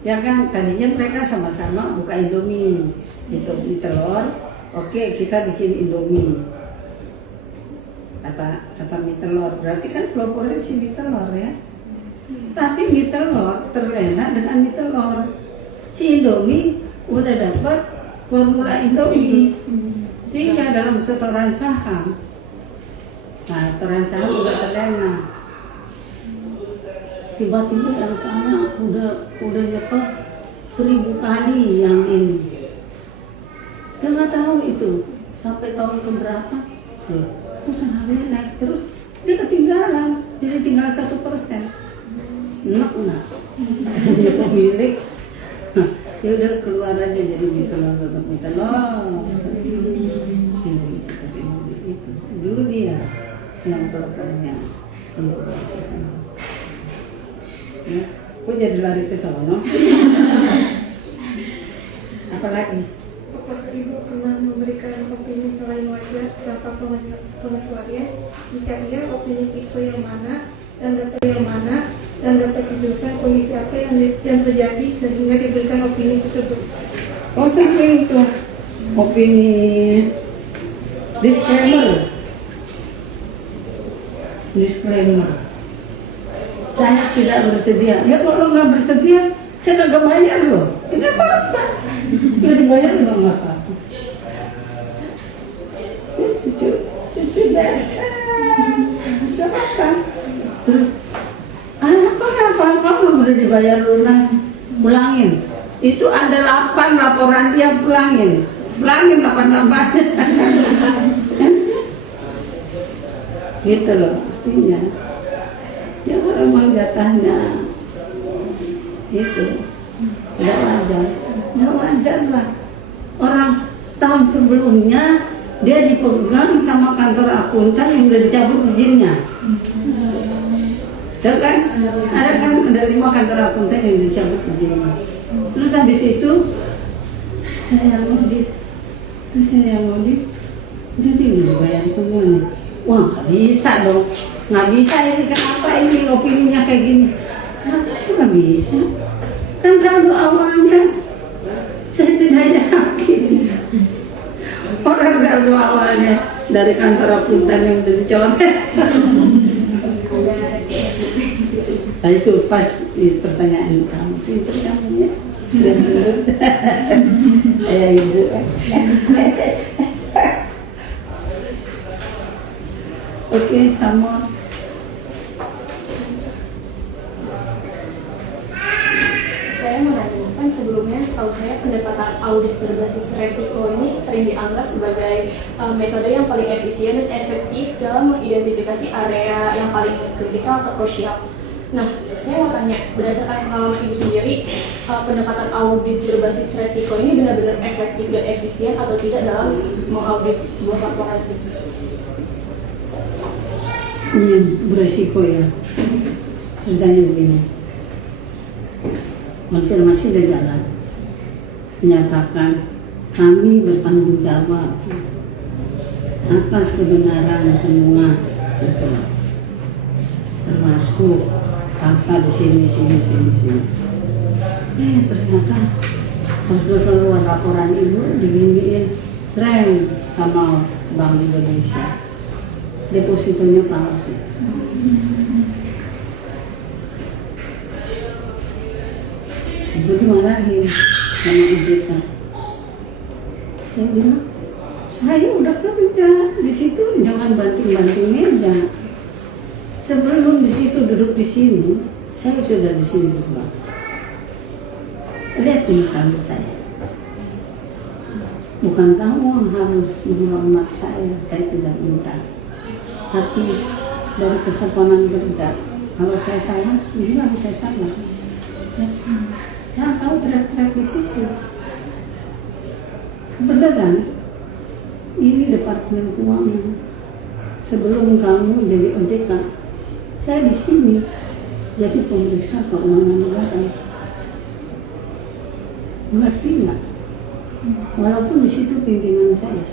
ya kan, tadinya mereka sama-sama buka Indomie gitu, mie telur, oke kita bikin Indomie kata mie telur, berarti kan pelopornya si mie telur ya. Tapi mie telur terlena dengan mie telur, si Indomie udah dapat formula Indomie, sehingga dalam setoran saham, nah setoran saham udah terlena. Tiba-tiba yang sama udah nyetok 1000 kali yang ini. Dia nggak tahu itu sampai tahun keberapa, usahamnya naik terus, dia ketinggalan, jadi tinggal 1%. Enak. Dia pemilik, ya udah keluar aja jadi mie telur. Itu dulu dia yang pelakunya. Ya, kok jadi lari ke sono? Apalagi? Apakah Ibu pernah memberikan opini selain wajar tanpa pengecualian? Jika iya, opini tipe yang mana dan dapat dijelaskan kondisi apa yang terjadi sehingga diberikan opini tersebut? Oh sampai itu opini disclaimer. Saya tidak bersedia. Ya kalau nggak bersedia, saya nggak bayar loh. Tidak apa-apa. Nggak dibayar nggak apa-apa. Jujur ya. Gak apa-apa. Terus apa kamu udah dibayar lunas, pulangin. Itu ada 8 laporan dia pulangin 8 gitu loh artinya. Ya kalau memang jatahnya itu tidak wajar lah. Orang tahun sebelumnya dia dipegang sama kantor akuntan yang udah dicabut izinnya. Tahu kan? Ada 5 kantor akuntan yang dicabut izinnya. Terus habis itu saya audit, udah dibayar semuanya. Wah nggak bisa dong, nggak bisa ini, kenapa ini opininya kayak gini? Nggak bisa, kan saldo awalnya saya tidak yakin. Orang saldo awalnya dari kantor akuntan yang udah dicoret. Nah itu pas di pertanyaan kamu sih, kamu ya. Ya ibu. Oke, sama. Saya mau nanya, sebelumnya setahu saya pendekatan audit berbasis resiko ini sering dianggap sebagai metode yang paling efisien dan efektif dalam mengidentifikasi area yang paling kritikal atau krusial. Nah, saya mau tanya, berdasarkan pengalaman Ibu sendiri, pendekatan audit berbasis resiko ini benar-benar efektif dan efisien atau tidak dalam mengaudit sebuah laporan? Iya, beresiko ya. Ceritanya begini. Konfirmasi sudah jalan. Menyatakan kami bertanggung jawab atas kebenaran semua, gitu. Termasuk kata di sini. Ternyata pas keluar laporan ibu diginiin sering sama Bank Indonesia. Depositonya palsu. Ibu dimarahin sama OJK. Saya bilang, saya udah kerja di situ, jangan banting-banting meja. Sebelum di situ duduk di sini, saya sudah di sini berdua. Lihat nih rambut saya. Bukan kamu harus menghormat saya tidak minta. Tapi dari kesopanan kerja, kalau saya salah, bilang saya salah. Ya, saya tahu teriak-teriak di situ. Beneran, ini Departemen Keuangan. Sebelum kamu jadi OJK, saya di sini jadi pemeriksa keuangan negara. Mengerti nggak? Walaupun di situ pimpinan saya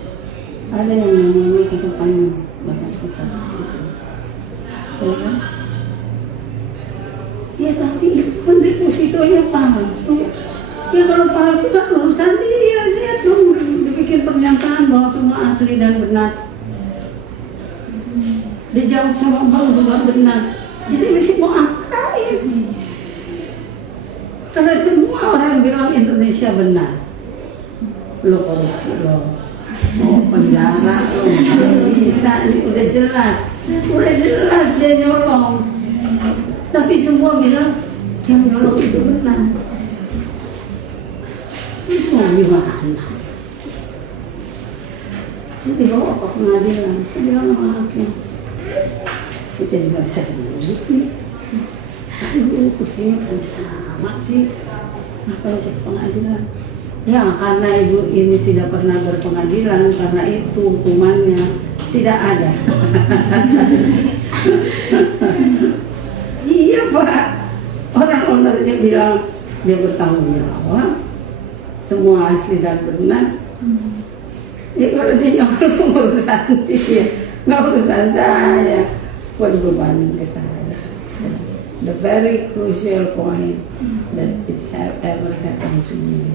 ada yang namanya kesopanan. Batas-batas ya kan? Ya tapi kan depositonya palsu. Ya kalau palsu kan urusan dia, lihat dong dibikin pernyataan bahwa semua asli dan benar. Dijawab sama bank juga benar. Jadi mesti mau apain? Karena semua orang bilang Indonesia benar. Lo korupsi lo. Oh penjara loh, bisa nih udah jelas dia nyolong. Tapi semua bilang yang nyolong itu benar. Ini semua gimana? Saya dibawa ke pengadilan, saya bilang sama hakim, saya jadi nggak bisa menurut nih. Aduh pusingnya kan sama sih, ngapain saya ke pengadilan? Ya karena ibu ini tidak pernah berpengadilan, karena itu hukumannya tidak ada. Iya Pak, orang ownernya bilang dia bertanggung jawab, semua asli dan benar. Ya kalau dia nyolong urusan dia, nggak urusan saya, kok dibebanin ke saya. The very crucial point that it have ever happened to me.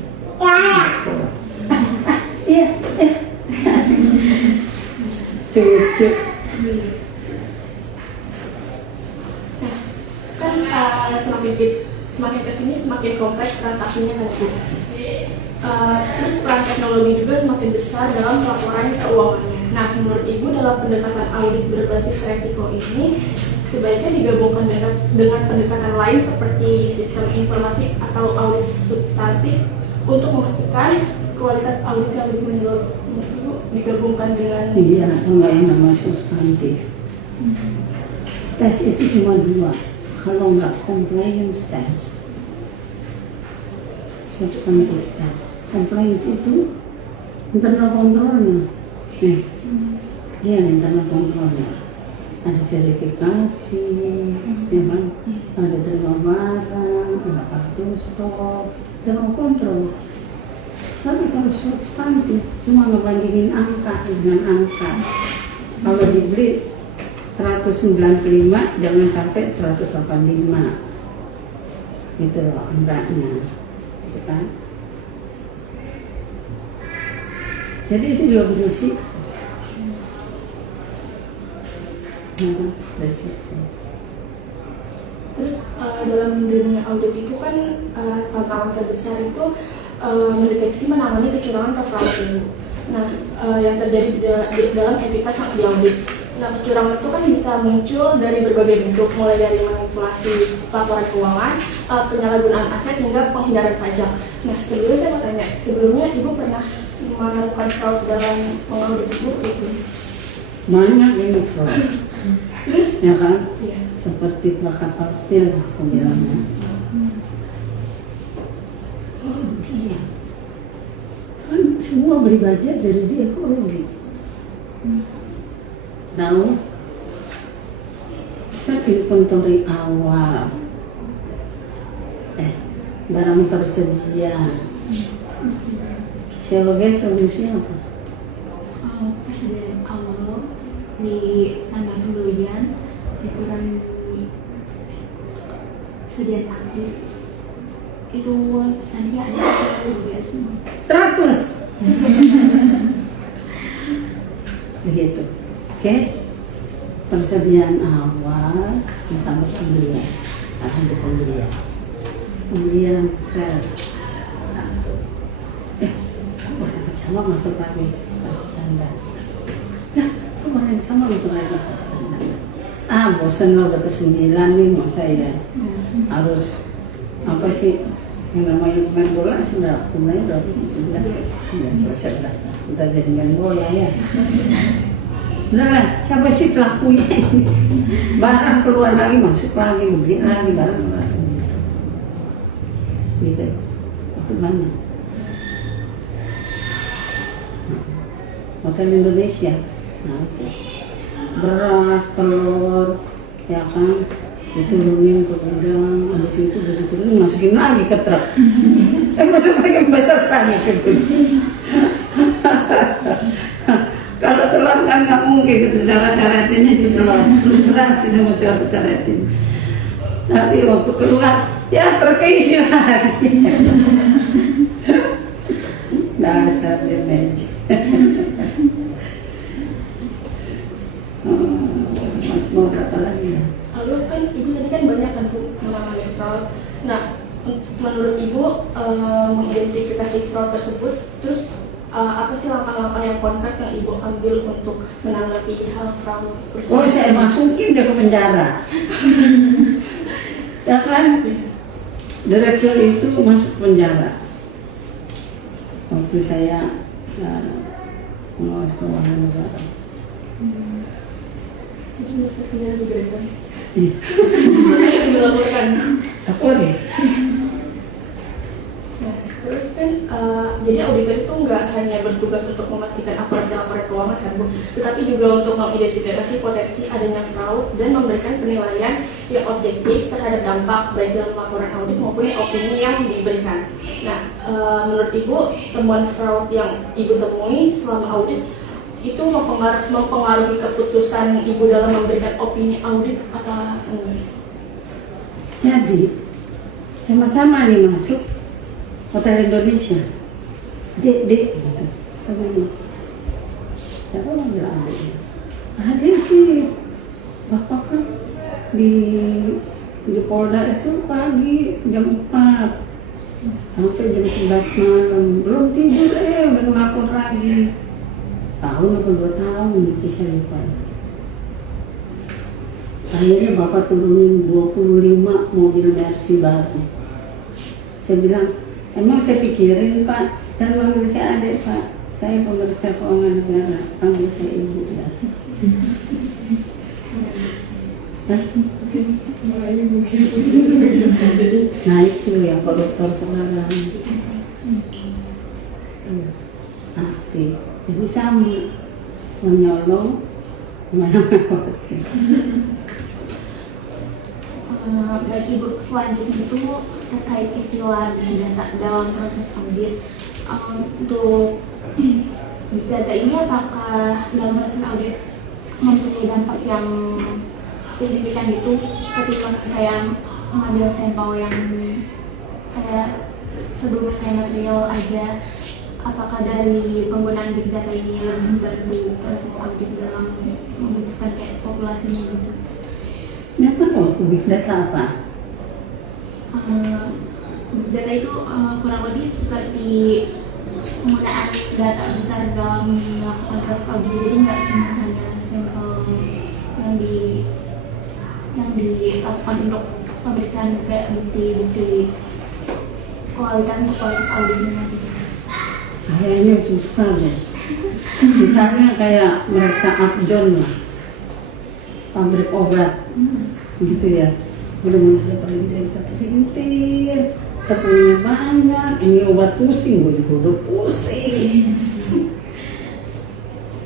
Iya, lucu. Kan semakin kesini semakin kompleks transaksinya kan Bu. Terus peran teknologi juga semakin besar dalam pelaporan keuangannya. Nah, menurut Ibu dalam pendekatan audit berbasis resiko ini sebaiknya digabungkan dengan pendekatan lain seperti sistem informasi atau audit substantif untuk memastikan kualitas audit yang lebih menurut Ibu digabungkan dengan Iya, atau nggak yang namanya substantif. Tes itu cuma dua, kalau nggak compliance test, substantif test. Compliance itu internal kontrolnya, dia internal kontrolnya. Ada verifikasi, ya kan? Ada terima barang, ada kartu stok, internal kontrol. Tapi kalau substantif cuma ngebandingin angka dengan angka. Kalau dibeli 195 jangan sampai 185. Gitu loh angkanya. Gitu kan? Jadi itu juga berisik. Berisiko. Terus dalam dunia audit itu kan tantangan terbesar itu mendeteksi menangani kecurangan atau fraud. Nah, yang terjadi di dalam entitas yang diaudit. Nah, kecurangan itu kan bisa muncul dari berbagai bentuk, mulai dari manipulasi laporan keuangan, penyalahgunaan aset hingga penghindaran pajak. Nah, sebelumnya saya mau tanya, sebelumnya Ibu pernah menemukan fraud dalam mengaudit Ibu itu? Banyak ini fraud. Terus? Ya kan? Iya. Seperti Krakatau Steel aku bilangnya. Iya. Kan semua beli budget dari dia kok rugi. Tahu? Kan inventory awal. Barang tersedia. Sebagai solusi apa? Persediaan awal ditambah pembelian dikurangi persediaan akhir itu nanti ada 100. Begitu. Oke. Persediaan awal ditambah pembelian. Akan pembelian. Pembelian sel. 1. Sama masuk lagi standar. Nah, kemarin sama masuk lagi standar. Bosan lah udah ke-9 nih mau saya. Harus apa sih yang namanya pemain bola sudah pemain berapa sih 11 lah. Kita jadi main bola ya. Udah lah, siapa sih pelakunya ini? Barang keluar lagi masuk lagi beli lagi barang lagi. Gitu. Itu banyak. Hotel Indonesia, nah itu beras, telur, ya kan, diturunin ke gudang, habis itu udah diturunin masukin lagi ke truk, masuk lagi besar lagi ke gudang. Kalau telur kan nggak mungkin gitu, coret-coretinnya di telur, terus beras itu mau coret-coretin. Tapi waktu keluar, ya terkeisi lagi. Dasar dia magic. Mau berapa lagi ya? Lalu kan Ibu tadi kan banyak kan Bu menangani fraud. Nah, menurut Ibu mengidentifikasi fraud tersebut, terus apa sih langkah-langkah yang konkret yang Ibu ambil untuk menanggapi hal fraud tersebut? Oh, saya masukin dia ke penjara. Ya kan? Direktur itu masuk penjara. Waktu saya mengawas keuangan negara. Itu maksudnya juga kan? Iya. Yang dilaporkan. Apa nih? Nah, terus kan jadi auditor itu nggak hanya bertugas untuk memastikan akurasi laporan keuangan kan Bu, tetapi juga untuk mengidentifikasi potensi adanya fraud dan memberikan penilaian yang objektif terhadap dampak baik dalam laporan audit maupun opini yang diberikan. Nah, menurut Ibu temuan fraud yang Ibu temui selama audit itu mempengaruhi keputusan Ibu dalam memberikan opini audit atau enggak? Jadi sama-sama nih masuk Hotel Indonesia. Dek, gitu. Sama ini. Siapa yang bilang adiknya? Adik sih, bapak kan di Polda itu pagi jam 4 sampai jam 11 malam belum tidur udah ngelapor lagi. setahun atau 2 tahun itu saya lupa. Akhirnya bapak turunin 25 mobil Mercy baru. Saya bilang, emang saya pikirin Pak, jangan panggil saya adik Pak, saya pemeriksa keuangan negara, panggil saya ibu ya. Nah itu yang koruptor sekarang. Asik, jadi sama menyolong, mengawasi. Baik Ibu, selanjutnya itu terkait istilah big data dalam proses audit. Untuk big data ini apakah dalam proses audit mempunyai dampak yang signifikan itu ketika kayak mengambil sampel yang kayak sebelumnya material aja, apakah dari penggunaan big data ini lebih membantu proses audit dalam memutuskan kayak populasinya gitu? Nggak tahu big data apa? Big data itu kurang lebih seperti penggunaan data besar dalam melakukan proses audit, jadi nggak cuma hanya sampel yang dilakukan untuk pemeriksaan kayak bukti kualitas untuk kualitas auditnya gitu. Kayaknya susah deh. Misalnya kayak meriksa Upjohn lah, pabrik obat, gitu ya. Benar-benar seperintir, tepungnya banyak, ini obat pusing, gue juga udah pusing.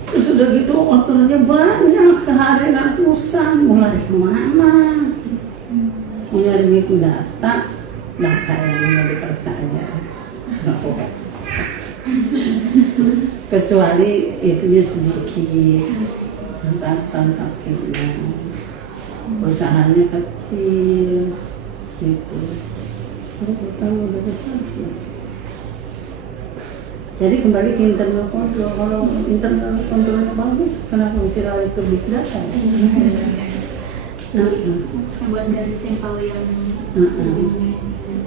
Terus udah gitu ordernya banyak, sehari ratusan, mau lari kemana? Mau nyari itu data yang mau diperiksa aja, nggak boleh. Kecuali itunya sedikit, transaksinya, perusahaannya kecil, gitu. Kalau perusahaan udah besar sih. Jadi kembali ke internal control. Kalau internal controlnya bagus, kenapa mesti lari ke big data? Sebuah dari sampel yang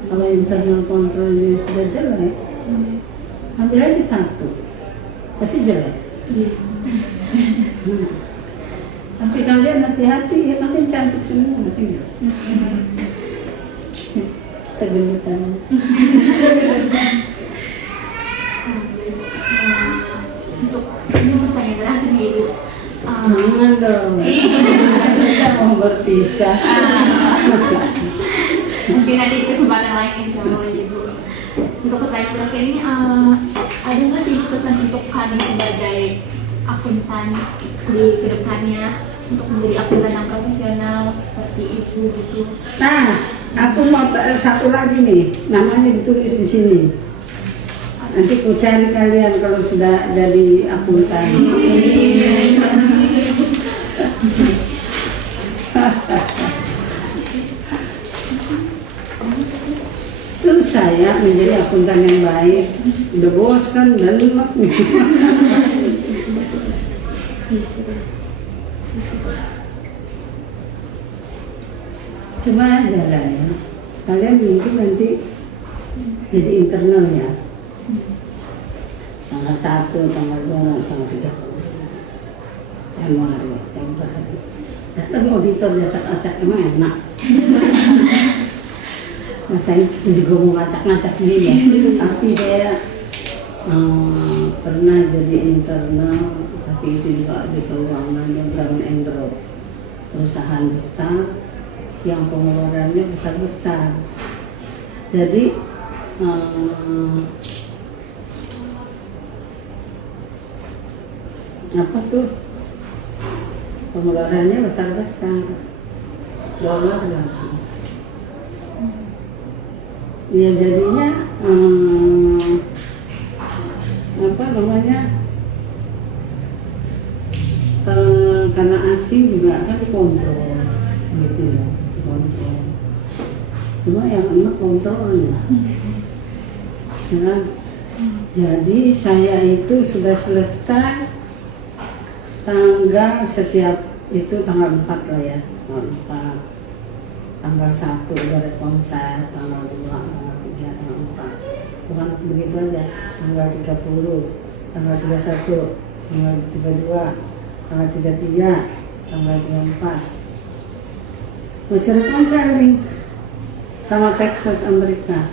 Kalau internal controlnya sudah jelek, ambil aja satu, pasti jelek. Tapi kalian hati-hati, ya makin cantik semua, makin tergemutan. Untuk ini pertanyaan terakhir nih Ibu. Jangan dong, kita mau berpisah. Mungkin nanti di kesempatan lain insya Allah Ibu. Untuk pertanyaan terakhir ini, ada nggak sih pesan untuk kami sebagai akuntan di kedepannya untuk menjadi akuntan yang profesional seperti itu gitu? Nah, aku mau satu lagi nih, namanya ditulis di sini. Nanti ku cari kalian kalau sudah jadi akuntan. Susah ya menjadi akuntan yang baik, udah bosan dan lemak. Coba aja lah ya, kalian mungkin nanti jadi internal ya, tanggal 1, tanggal 2, tanggal 3 Januari, Februari. Datang auditor acak-acak, emang enak. Nah, saya juga mau ngacak-ngacak dia, tapi saya pernah jadi internal, tapi itu juga di keuangan yang Brown and Root, perusahaan besar yang pengeluarannya besar-besar. Jadi apa tuh pengeluarannya besar-besar, dolar lagi. Ya jadinya apa namanya, karena asing juga kan dikontrol gitu ya, dikontrol. Cuma yang enak kontrolnya ya. Jadi saya itu sudah selesai tanggal setiap itu tanggal 4 lah ya, tanggal 4. Tanggal 1 udah rekonsil, tanggal 2, tanggal 3, tanggal 4. Bukan begitu aja, tanggal 30, tanggal 31 tanggal 32, tanggal 33, tanggal 34. Masih reconcile nih sama Texas Amerika.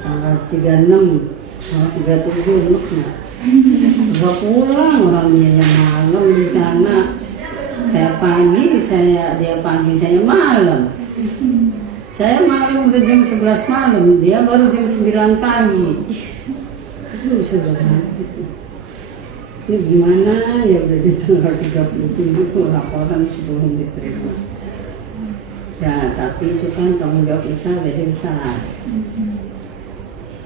Tanggal 36, tanggal 37 unuknya. Udah pulang orangnya yang malam di sana. Saya pagi, dia pagi, saya malam. Saya malam udah jam 11 malam, dia baru jam 9 pagi. Itu sudah ini gimana ya, udah di tanggal 37 laporan sebelum diterima. Ya tapi itu kan tanggung jawab besar, jadi besar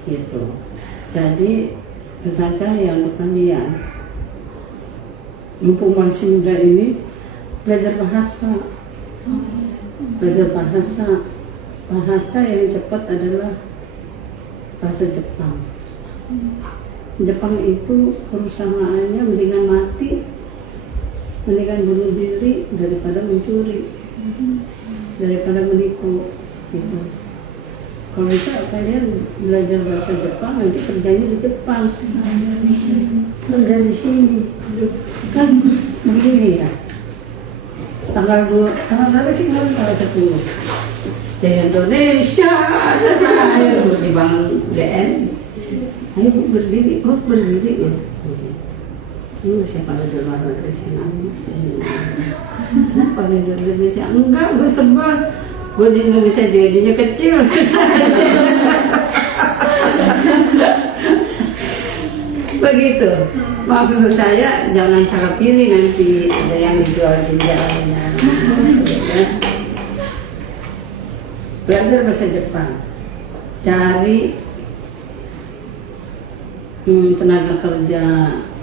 gitu. Jadi pesan saya untuk kalian, mumpung masih muda ini, belajar bahasa. Belajar bahasa yang cepat adalah bahasa Jepang. Jepang itu perusahaannya mendingan mati, mendingan bunuh diri daripada mencuri, daripada menipu gitu. Kalau bisa kalian belajar bahasa Jepang, nanti kerjanya di Jepang, kerja di sini kan begini ya. Tanggal berapa sih harus tanggal 10 di Indonesia ayo di Bank DN, ayo Bu berdiri ya. Siapa ada luar negeri saya nangis. Kenapa di Indonesia? Enggak, gue sebel. Gue di Indonesia gajinya kecil. Begitu. Maksud saya jangan salah pilih, nanti ada yang dijual di jalannya. Belajar bahasa Jepang. Cari tenaga kerja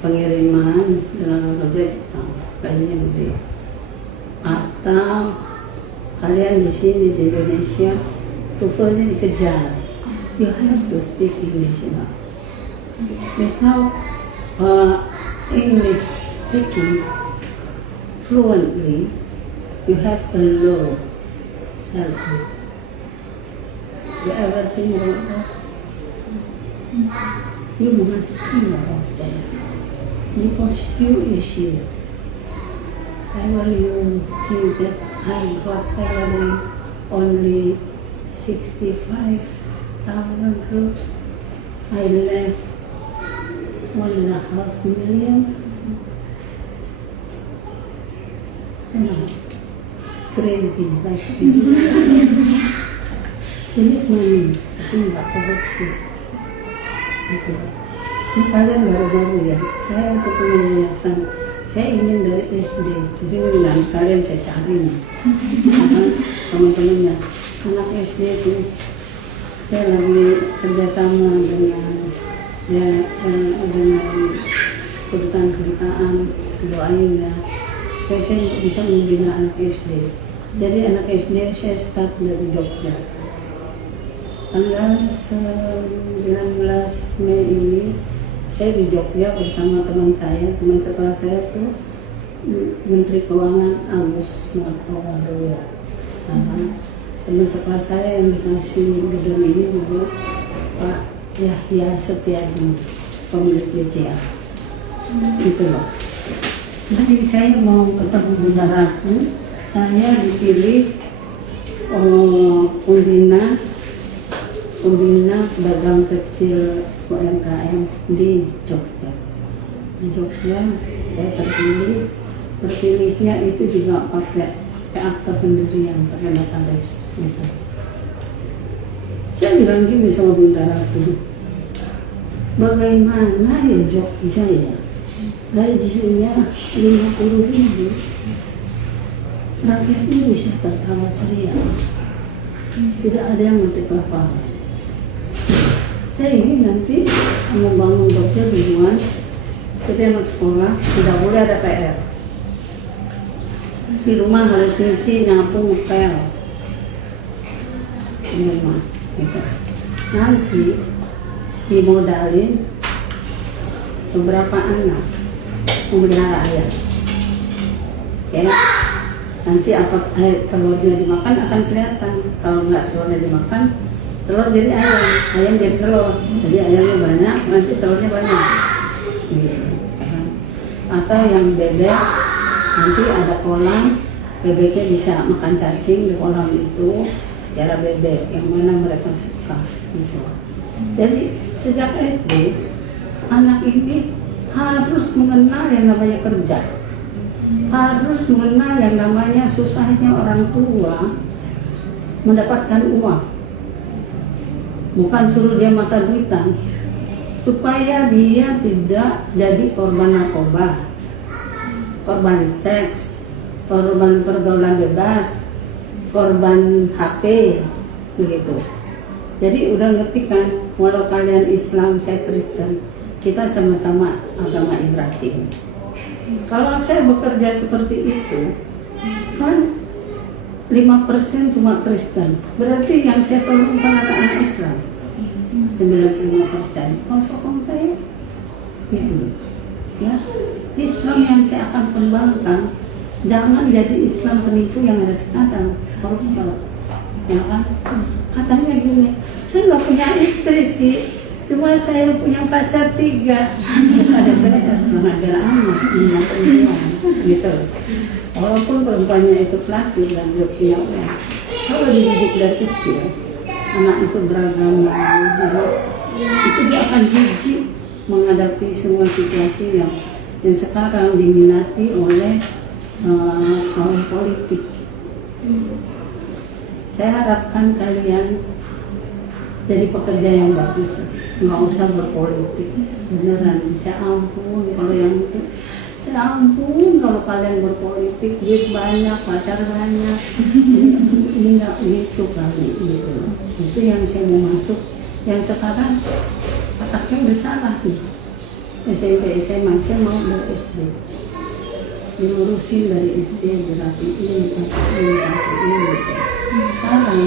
pengiriman, tenaga kerja Jepang, gajinya gede. Atau kalian di sini di Indonesia, TOEFL-nya dikejar. You have to speak English now. Without English speaking fluently, you have a low salary. You ever think about that? You must think about that. Because you is here. Ever you think that I got salary only 65,000 crores, I left 1.5 million. Crazy like this. Ini money, tapi nggak korupsi. Gitu. Ini kalian baru-baru ya. Saya untuk yayasan, saya ingin dari SD. Jadi bilang kalian saya cari nih, teman-temannya. Anak SD itu, saya lagi kerjasama dengan dengan kedutaan doain ya, supaya saya bisa membina anak SD. Jadi anak SD saya start dari Jogja. Tanggal 19 Mei ini saya di Jogja bersama teman sekolah saya tuh Menteri Keuangan Agus Martowardoyo. Teman sekolah saya yang dikasih gedung ini juga Pak Yahya Setiadi, pemilik BCA. Gitu loh. Jadi saya mau ketemu Bunda Ratu, saya dipilih pembina pedagang kecil UMKM di Jogja. Di Jogja saya terpilihnya itu juga pakai akta pendirian, pakai notaris gitu. Saya bilang gini sama Bunda Ratu, bagaimana ya Jogja ya, gajinya 50.000, rakyatnya bisa tertawa ceria, tidak ada yang mati kelaparan. Saya ingin nanti membangun Jogja tujuan, jadi anak sekolah tidak boleh ada PR. Di rumah harus nyuci, nyapu, ngepel. Di rumah, gitu. Nanti dimodalin beberapa anak memelihara ayam. Ya, nanti apa telurnya dimakan akan kelihatan. Kalau nggak telurnya dimakan, telur jadi ayam jadi telur. Jadi ayamnya banyak, nanti telurnya banyak. Gitu. atau yang bebek nanti ada kolam, bebeknya bisa makan cacing di kolam itu, piara bebek yang mana mereka suka gitu. Jadi sejak SD anak ini harus mengenal yang namanya kerja, harus mengenal yang namanya susahnya orang tua mendapatkan uang, bukan suruh dia mata duitan, supaya dia tidak jadi korban narkoba, korban seks, korban pergaulan bebas, korban HP, begitu. Jadi udah ngerti kan, walau kalian Islam, saya Kristen, kita sama-sama agama Ibrahim. Kalau saya bekerja seperti itu, kan 5% cuma Kristen, berarti yang saya tolongkan anak-anak Islam 95%. Sokong saya gitu ya. Islam yang saya akan kembangkan, jangan jadi Islam penipu yang ada sekarang, koruptor, ya kan? Katanya gini, saya nggak punya istri sih, cuma saya punya pacar 3. Ada beda, mengajar anak, gitu. Walaupun perempuannya itu pelacur dan dia punya uang, kalau dididik dari kecil, anak itu beragama, itu dia akan jijik menghadapi semua situasi yang sekarang diminati oleh kaum politik. Saya harapkan kalian jadi pekerja yang bagus, nggak usah berpolitik, beneran. Saya ampun kalau yang itu, saya ampun kalau kalian berpolitik, duit banyak, pacar banyak, ini nggak gitu kali gitu. Itu yang saya mau masuk, yang sekarang otaknya udah salah nih. SMP, SMA, saya mau dari SD, dilurusin dari SD, dirapiin, gitu. Sekarang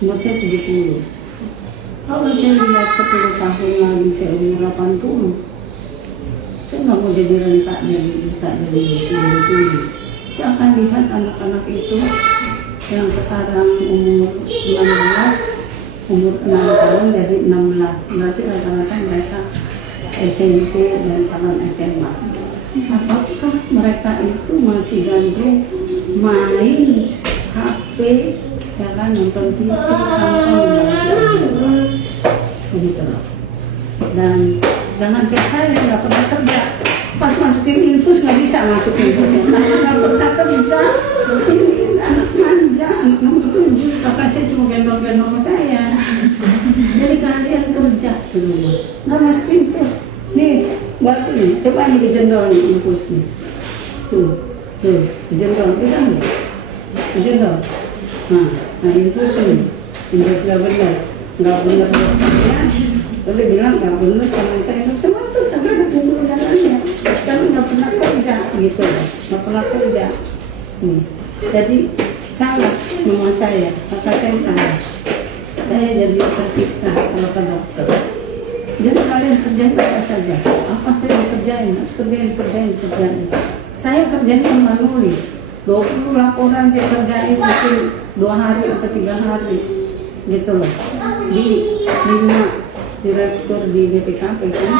umur saya 70. Kalau saya lihat 10 tahun lagi saya umur 80, saya nggak mau jadi rentak dari buta dari 97. Saya akan lihat anak-anak itu yang sekarang umur 16, umur 6 tahun jadi 16. Berarti rata-rata mereka SMP dan calon SMA. Apakah mereka itu masih gandrung main HP, ya kan, nonton TV, begitu loh. Dan jangan kayak saya nggak pernah kerja, pas masukin infus nggak bisa masukin infusnya, nggak pernah kerja. Ini anak manja, anak nomor 7, kakak saya cuma gendong-gendong saya. Jadi kalian kerja di rumah, nggak masukin infus. Nih, buat ini, coba ini digendong infus nih. Tuh, digendong, bisa nggak? Digendong. Nah infus ini, infus nggak benar, ya. Boleh bilang nggak benar karena saya nggak bisa masuk, karena ada bumbu dalamnya. Kami nggak pernah kerja, gitu, nggak pernah kerja. Jadi salah mama saya, kakak saya salah. Saya jadi tersiksa kalau ke dokter. Jadi kalian kerjain apa saja, apa saya kerjain, kerjain. Saya kerjain cuma nulis. 20 laporan saya kerjain mungkin 2 hari atau 3 hari, gitu loh. Di 5 direktur di BPKP kan,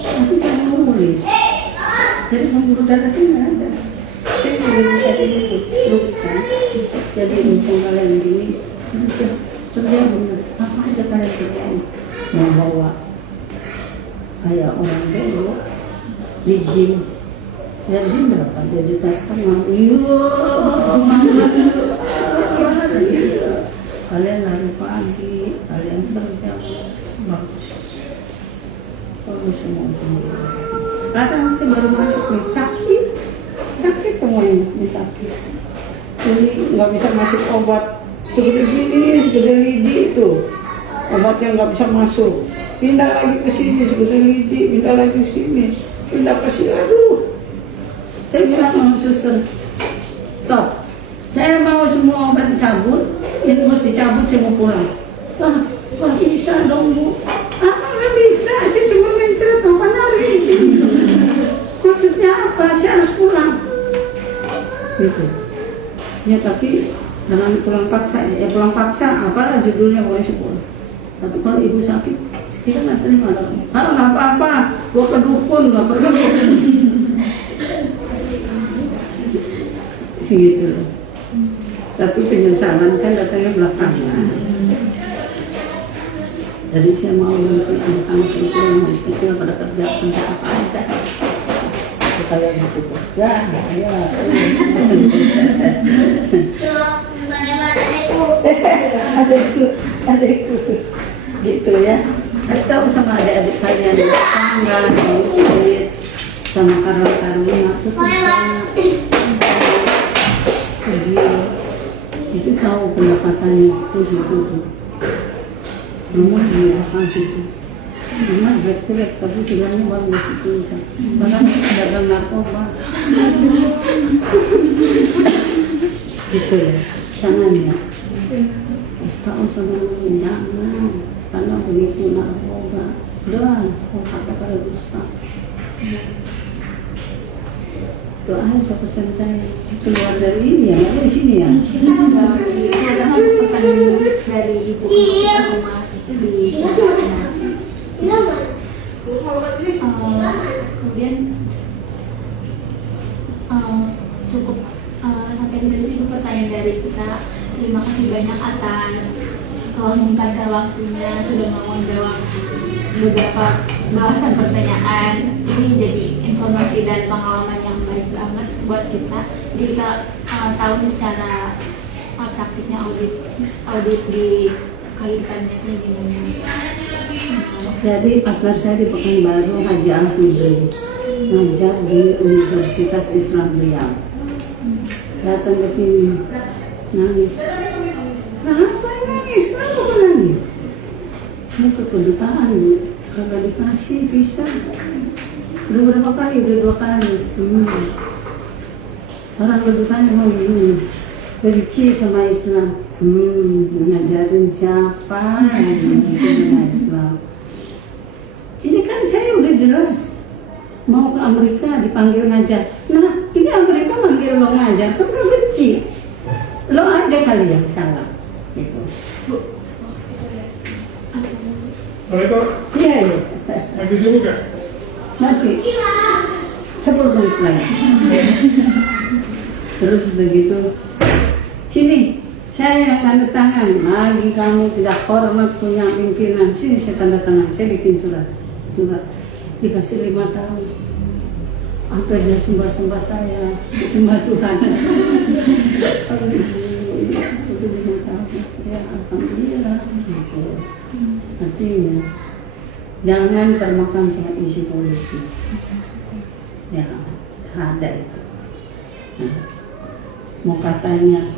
tapi saya nulis. Jadi pembuluh darah saya nggak ada. Saya tidak bisa duduk kan. Jadi mumpung kalian gini, kerja bener. Apa aja kalian kerjain? Mau bawa kayak orang dulu di gym. Ya gym berapa? 2,5 juta. Kalian lari pagi, kalian kerja bagus. Bagus semua. Sekarang sih baru masuk nih, sakit semuanya, ini sakit. Ini nggak bisa masuk obat segede gini, segede lidi itu. Obat yang nggak bisa masuk. Pindah lagi ke sini, segede lidi, pindah lagi ke sini, pindah ke sini. Aduh. Saya bilang sama suster, stop. Saya mau semua obat dicabut, ini harus dicabut, saya mau pulang. Wah bisa dong Bu. Nggak bisa, saya cuma mencret 8 hari di sini. Maksudnya apa? Saya harus pulang. Gitu. Ya tapi dengan pulang paksa, apalah judulnya boleh sih pulang. Tapi kalau ibu sakit, kita nggak terima dong. Nggak apa-apa, gua ke dukun, nggak perlu. gitu loh. Tapi penyesalan kan datangnya belakangan. Jadi saya mau nanti anak-anak itu yang masih kecil pada kerja apa aja. Supaya gitu kerja, ya. Adekku, gitu ya. Kasih tahu sama adik-adik kalian, tangga, masjid, sama karang-karungnya tuh jadi itu tahu pendapatannya terus itu tuh. Rumah di lokasi itu. Rumah jelek-jelek tapi bilangnya bagus itu. Bahkan dagang narkoba. Gitu ya, jangan ya. Tahu sama jangan, karena begitu narkoba. Udah, kata pada dusta. Itu aja pesan saya. Keluar dari ini ya, dari sini ya. Ada pesan dari ibu sama di kemudian cukup sampai di sini pertanyaan dari kita. Terima kasih banyak atas menyempatkan waktunya sudah mau menjawab beberapa bahasan pertanyaan. Ini jadi informasi dan pengalaman yang baik banget buat kita. Jadi kita tahu nih secara praktiknya audit di kaitannya ini. Jadi partner saya di Pekanbaru, Haji Al-Hudri, ngajar di Universitas Islam Riau. Datang ke sini, nangis. Kenapa nangis? Kenapa kau nangis? Saya ke kedutaan, kagak dikasih visa. Udah berapa kali? Udah 2 kali. Orang kedutaan mau gini, benci sama Islam. Ngajarin siapa yang sama Islam? Ini kan saya udah jelas mau ke Amerika dipanggil ngajar. Nah, ini Amerika manggil lo ngajar, kan gak benci. Lo aja kali yang salah. Gitu. Assalamualaikum. Iya, iya. Lagi sibuk ya? Nanti 10 menit lagi. Terus begitu, sini saya yang tanda tangan. Lagi kamu tidak hormat punya pimpinan, sini saya tanda tangan. Saya bikin surat dikasih 5 tahun. Apa dia sembah saya, sembah Tuhan. Itu 5 tahun. Ya alhamdulillah. Gitu. Artinya jangan termakan sama isu politik. Ya ada itu. Nah, mau katanya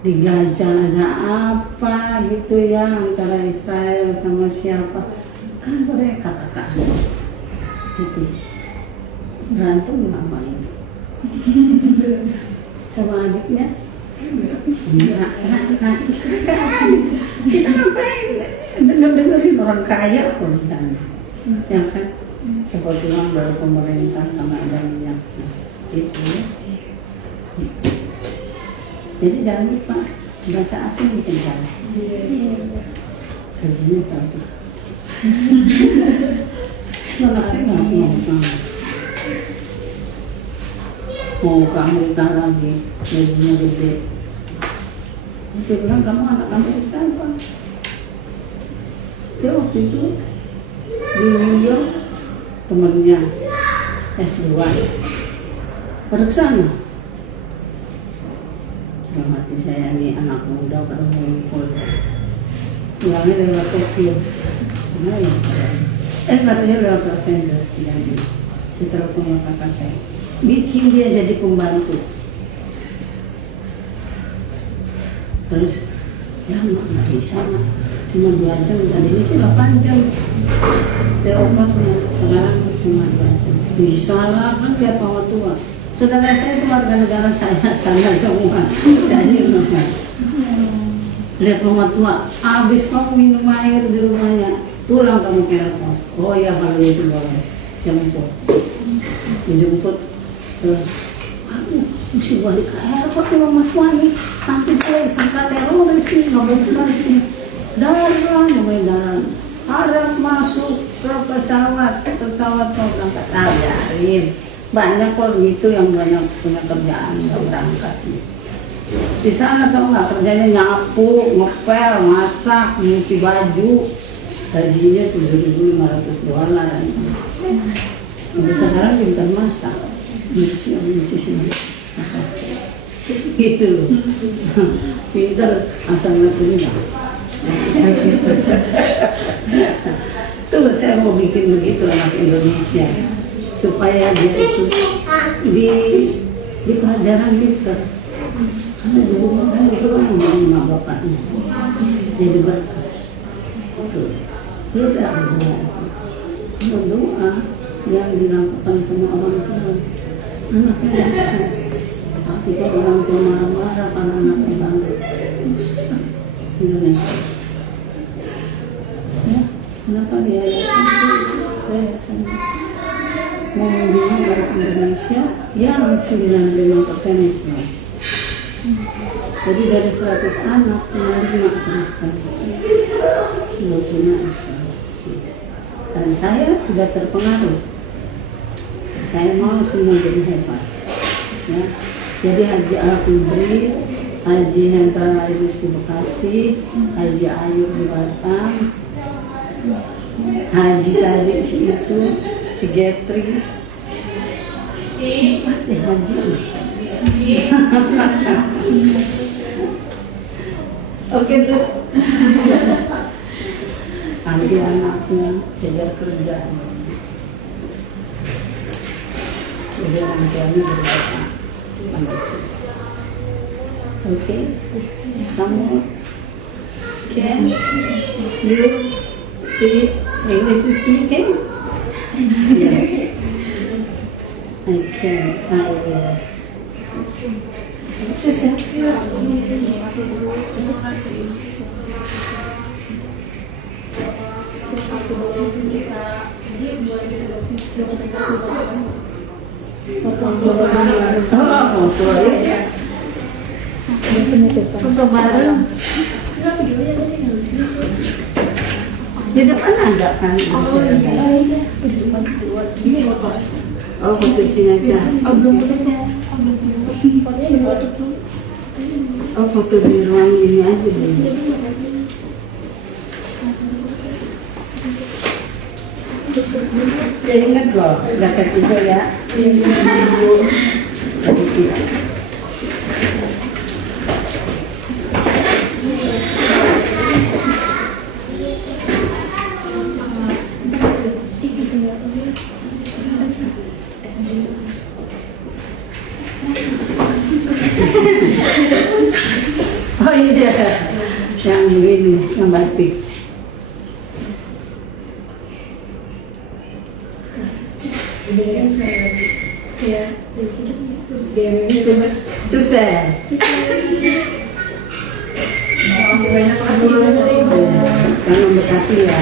di Gaza ada apa gitu ya antara Israel sama siapa, kan mereka kakak gitu berantem ngapain sama adiknya kita ngapain dengerin orang kaya kok di sana ya kan kebetulan baru pemerintah sama ada minyak gitu ya. Jadi jangan lupa bahasa asing bikin salah. Kerjanya satu. Anak saya nggak mau ke Amerika lagi, gajinya gede. Saya bilang kamu anak Amerika apa? Dia waktu itu di New York temennya S2 pada kesana. Dalam hati saya nih anak muda pada ngumpul pulangnya lewat Tokyo katanya lewat Los Angeles jadi setelah punya kakak saya bikin dia jadi pembantu terus ya nggak bisa cuma 2 jam tadi ini sih 8 jam saya obatnya sekarang cuma 2 jam bisa lah kan biar bawa tua. Saudara saya itu warga negara saya sana semua. Saya nggak lihat rumah tua, habis kamu minum air di rumahnya, pulang kamu ke rumah. Oh iya kalau itu boleh, dijemput, terus, aku mesti balik ke airport ke rumah tua nih. Nanti saya disangka teroris nih, nggak boleh pulang di sini. Darah, harap masuk ke pesawat mau berangkat. Biarin. banyak kok gitu yang banyak punya kerjaan nggak berangkat. Di sana tau nggak kerjanya nyapu, ngepel, masak, nyuci baju, gajinya $7.500. Udah sekarang pintar masak, nyuci sendiri, gitu loh. Pintar asal nggak punya. Tuh saya mau bikin begitu anak Indonesia supaya dia itu di pelajaran gitu. Karena di rumah kan itu kan yang bapaknya jadi berkah. Tuh tidak berdoa yang dilakukan sama orang tua anaknya bisa. Tapi kalau orang tua marah-marah karena anaknya bangga, susah Indonesia. Ya, kenapa dia yayasan mau membina orang Indonesia yang 95% Islam. Jadi dari 100 anak, 5 Kristen, 20 Islam. Dan saya tidak terpengaruh. Saya mau semua jadi hebat. Ya. Jadi Haji Al-Kubri, Haji Hendra Iris di Bekasi, Haji Ayub di Batam, Haji tadi itu, si Getri, empat deh Haji. Oke tuh. Nanti anaknya kejar kerja. Jadi orang tuanya berdoa. Oke, kamu can you speak English with me, can? Yes, I can. I will. Sukses ya. Foto bareng. Di depan ada kan? Oh, foto sini aja. Oh, foto di ruang ini aja deh. Saya ingat loh, zakat itu ya. Oh iya, yang begini, yang batik. Sukses. Terima kasih banyak. Terima kasih ya.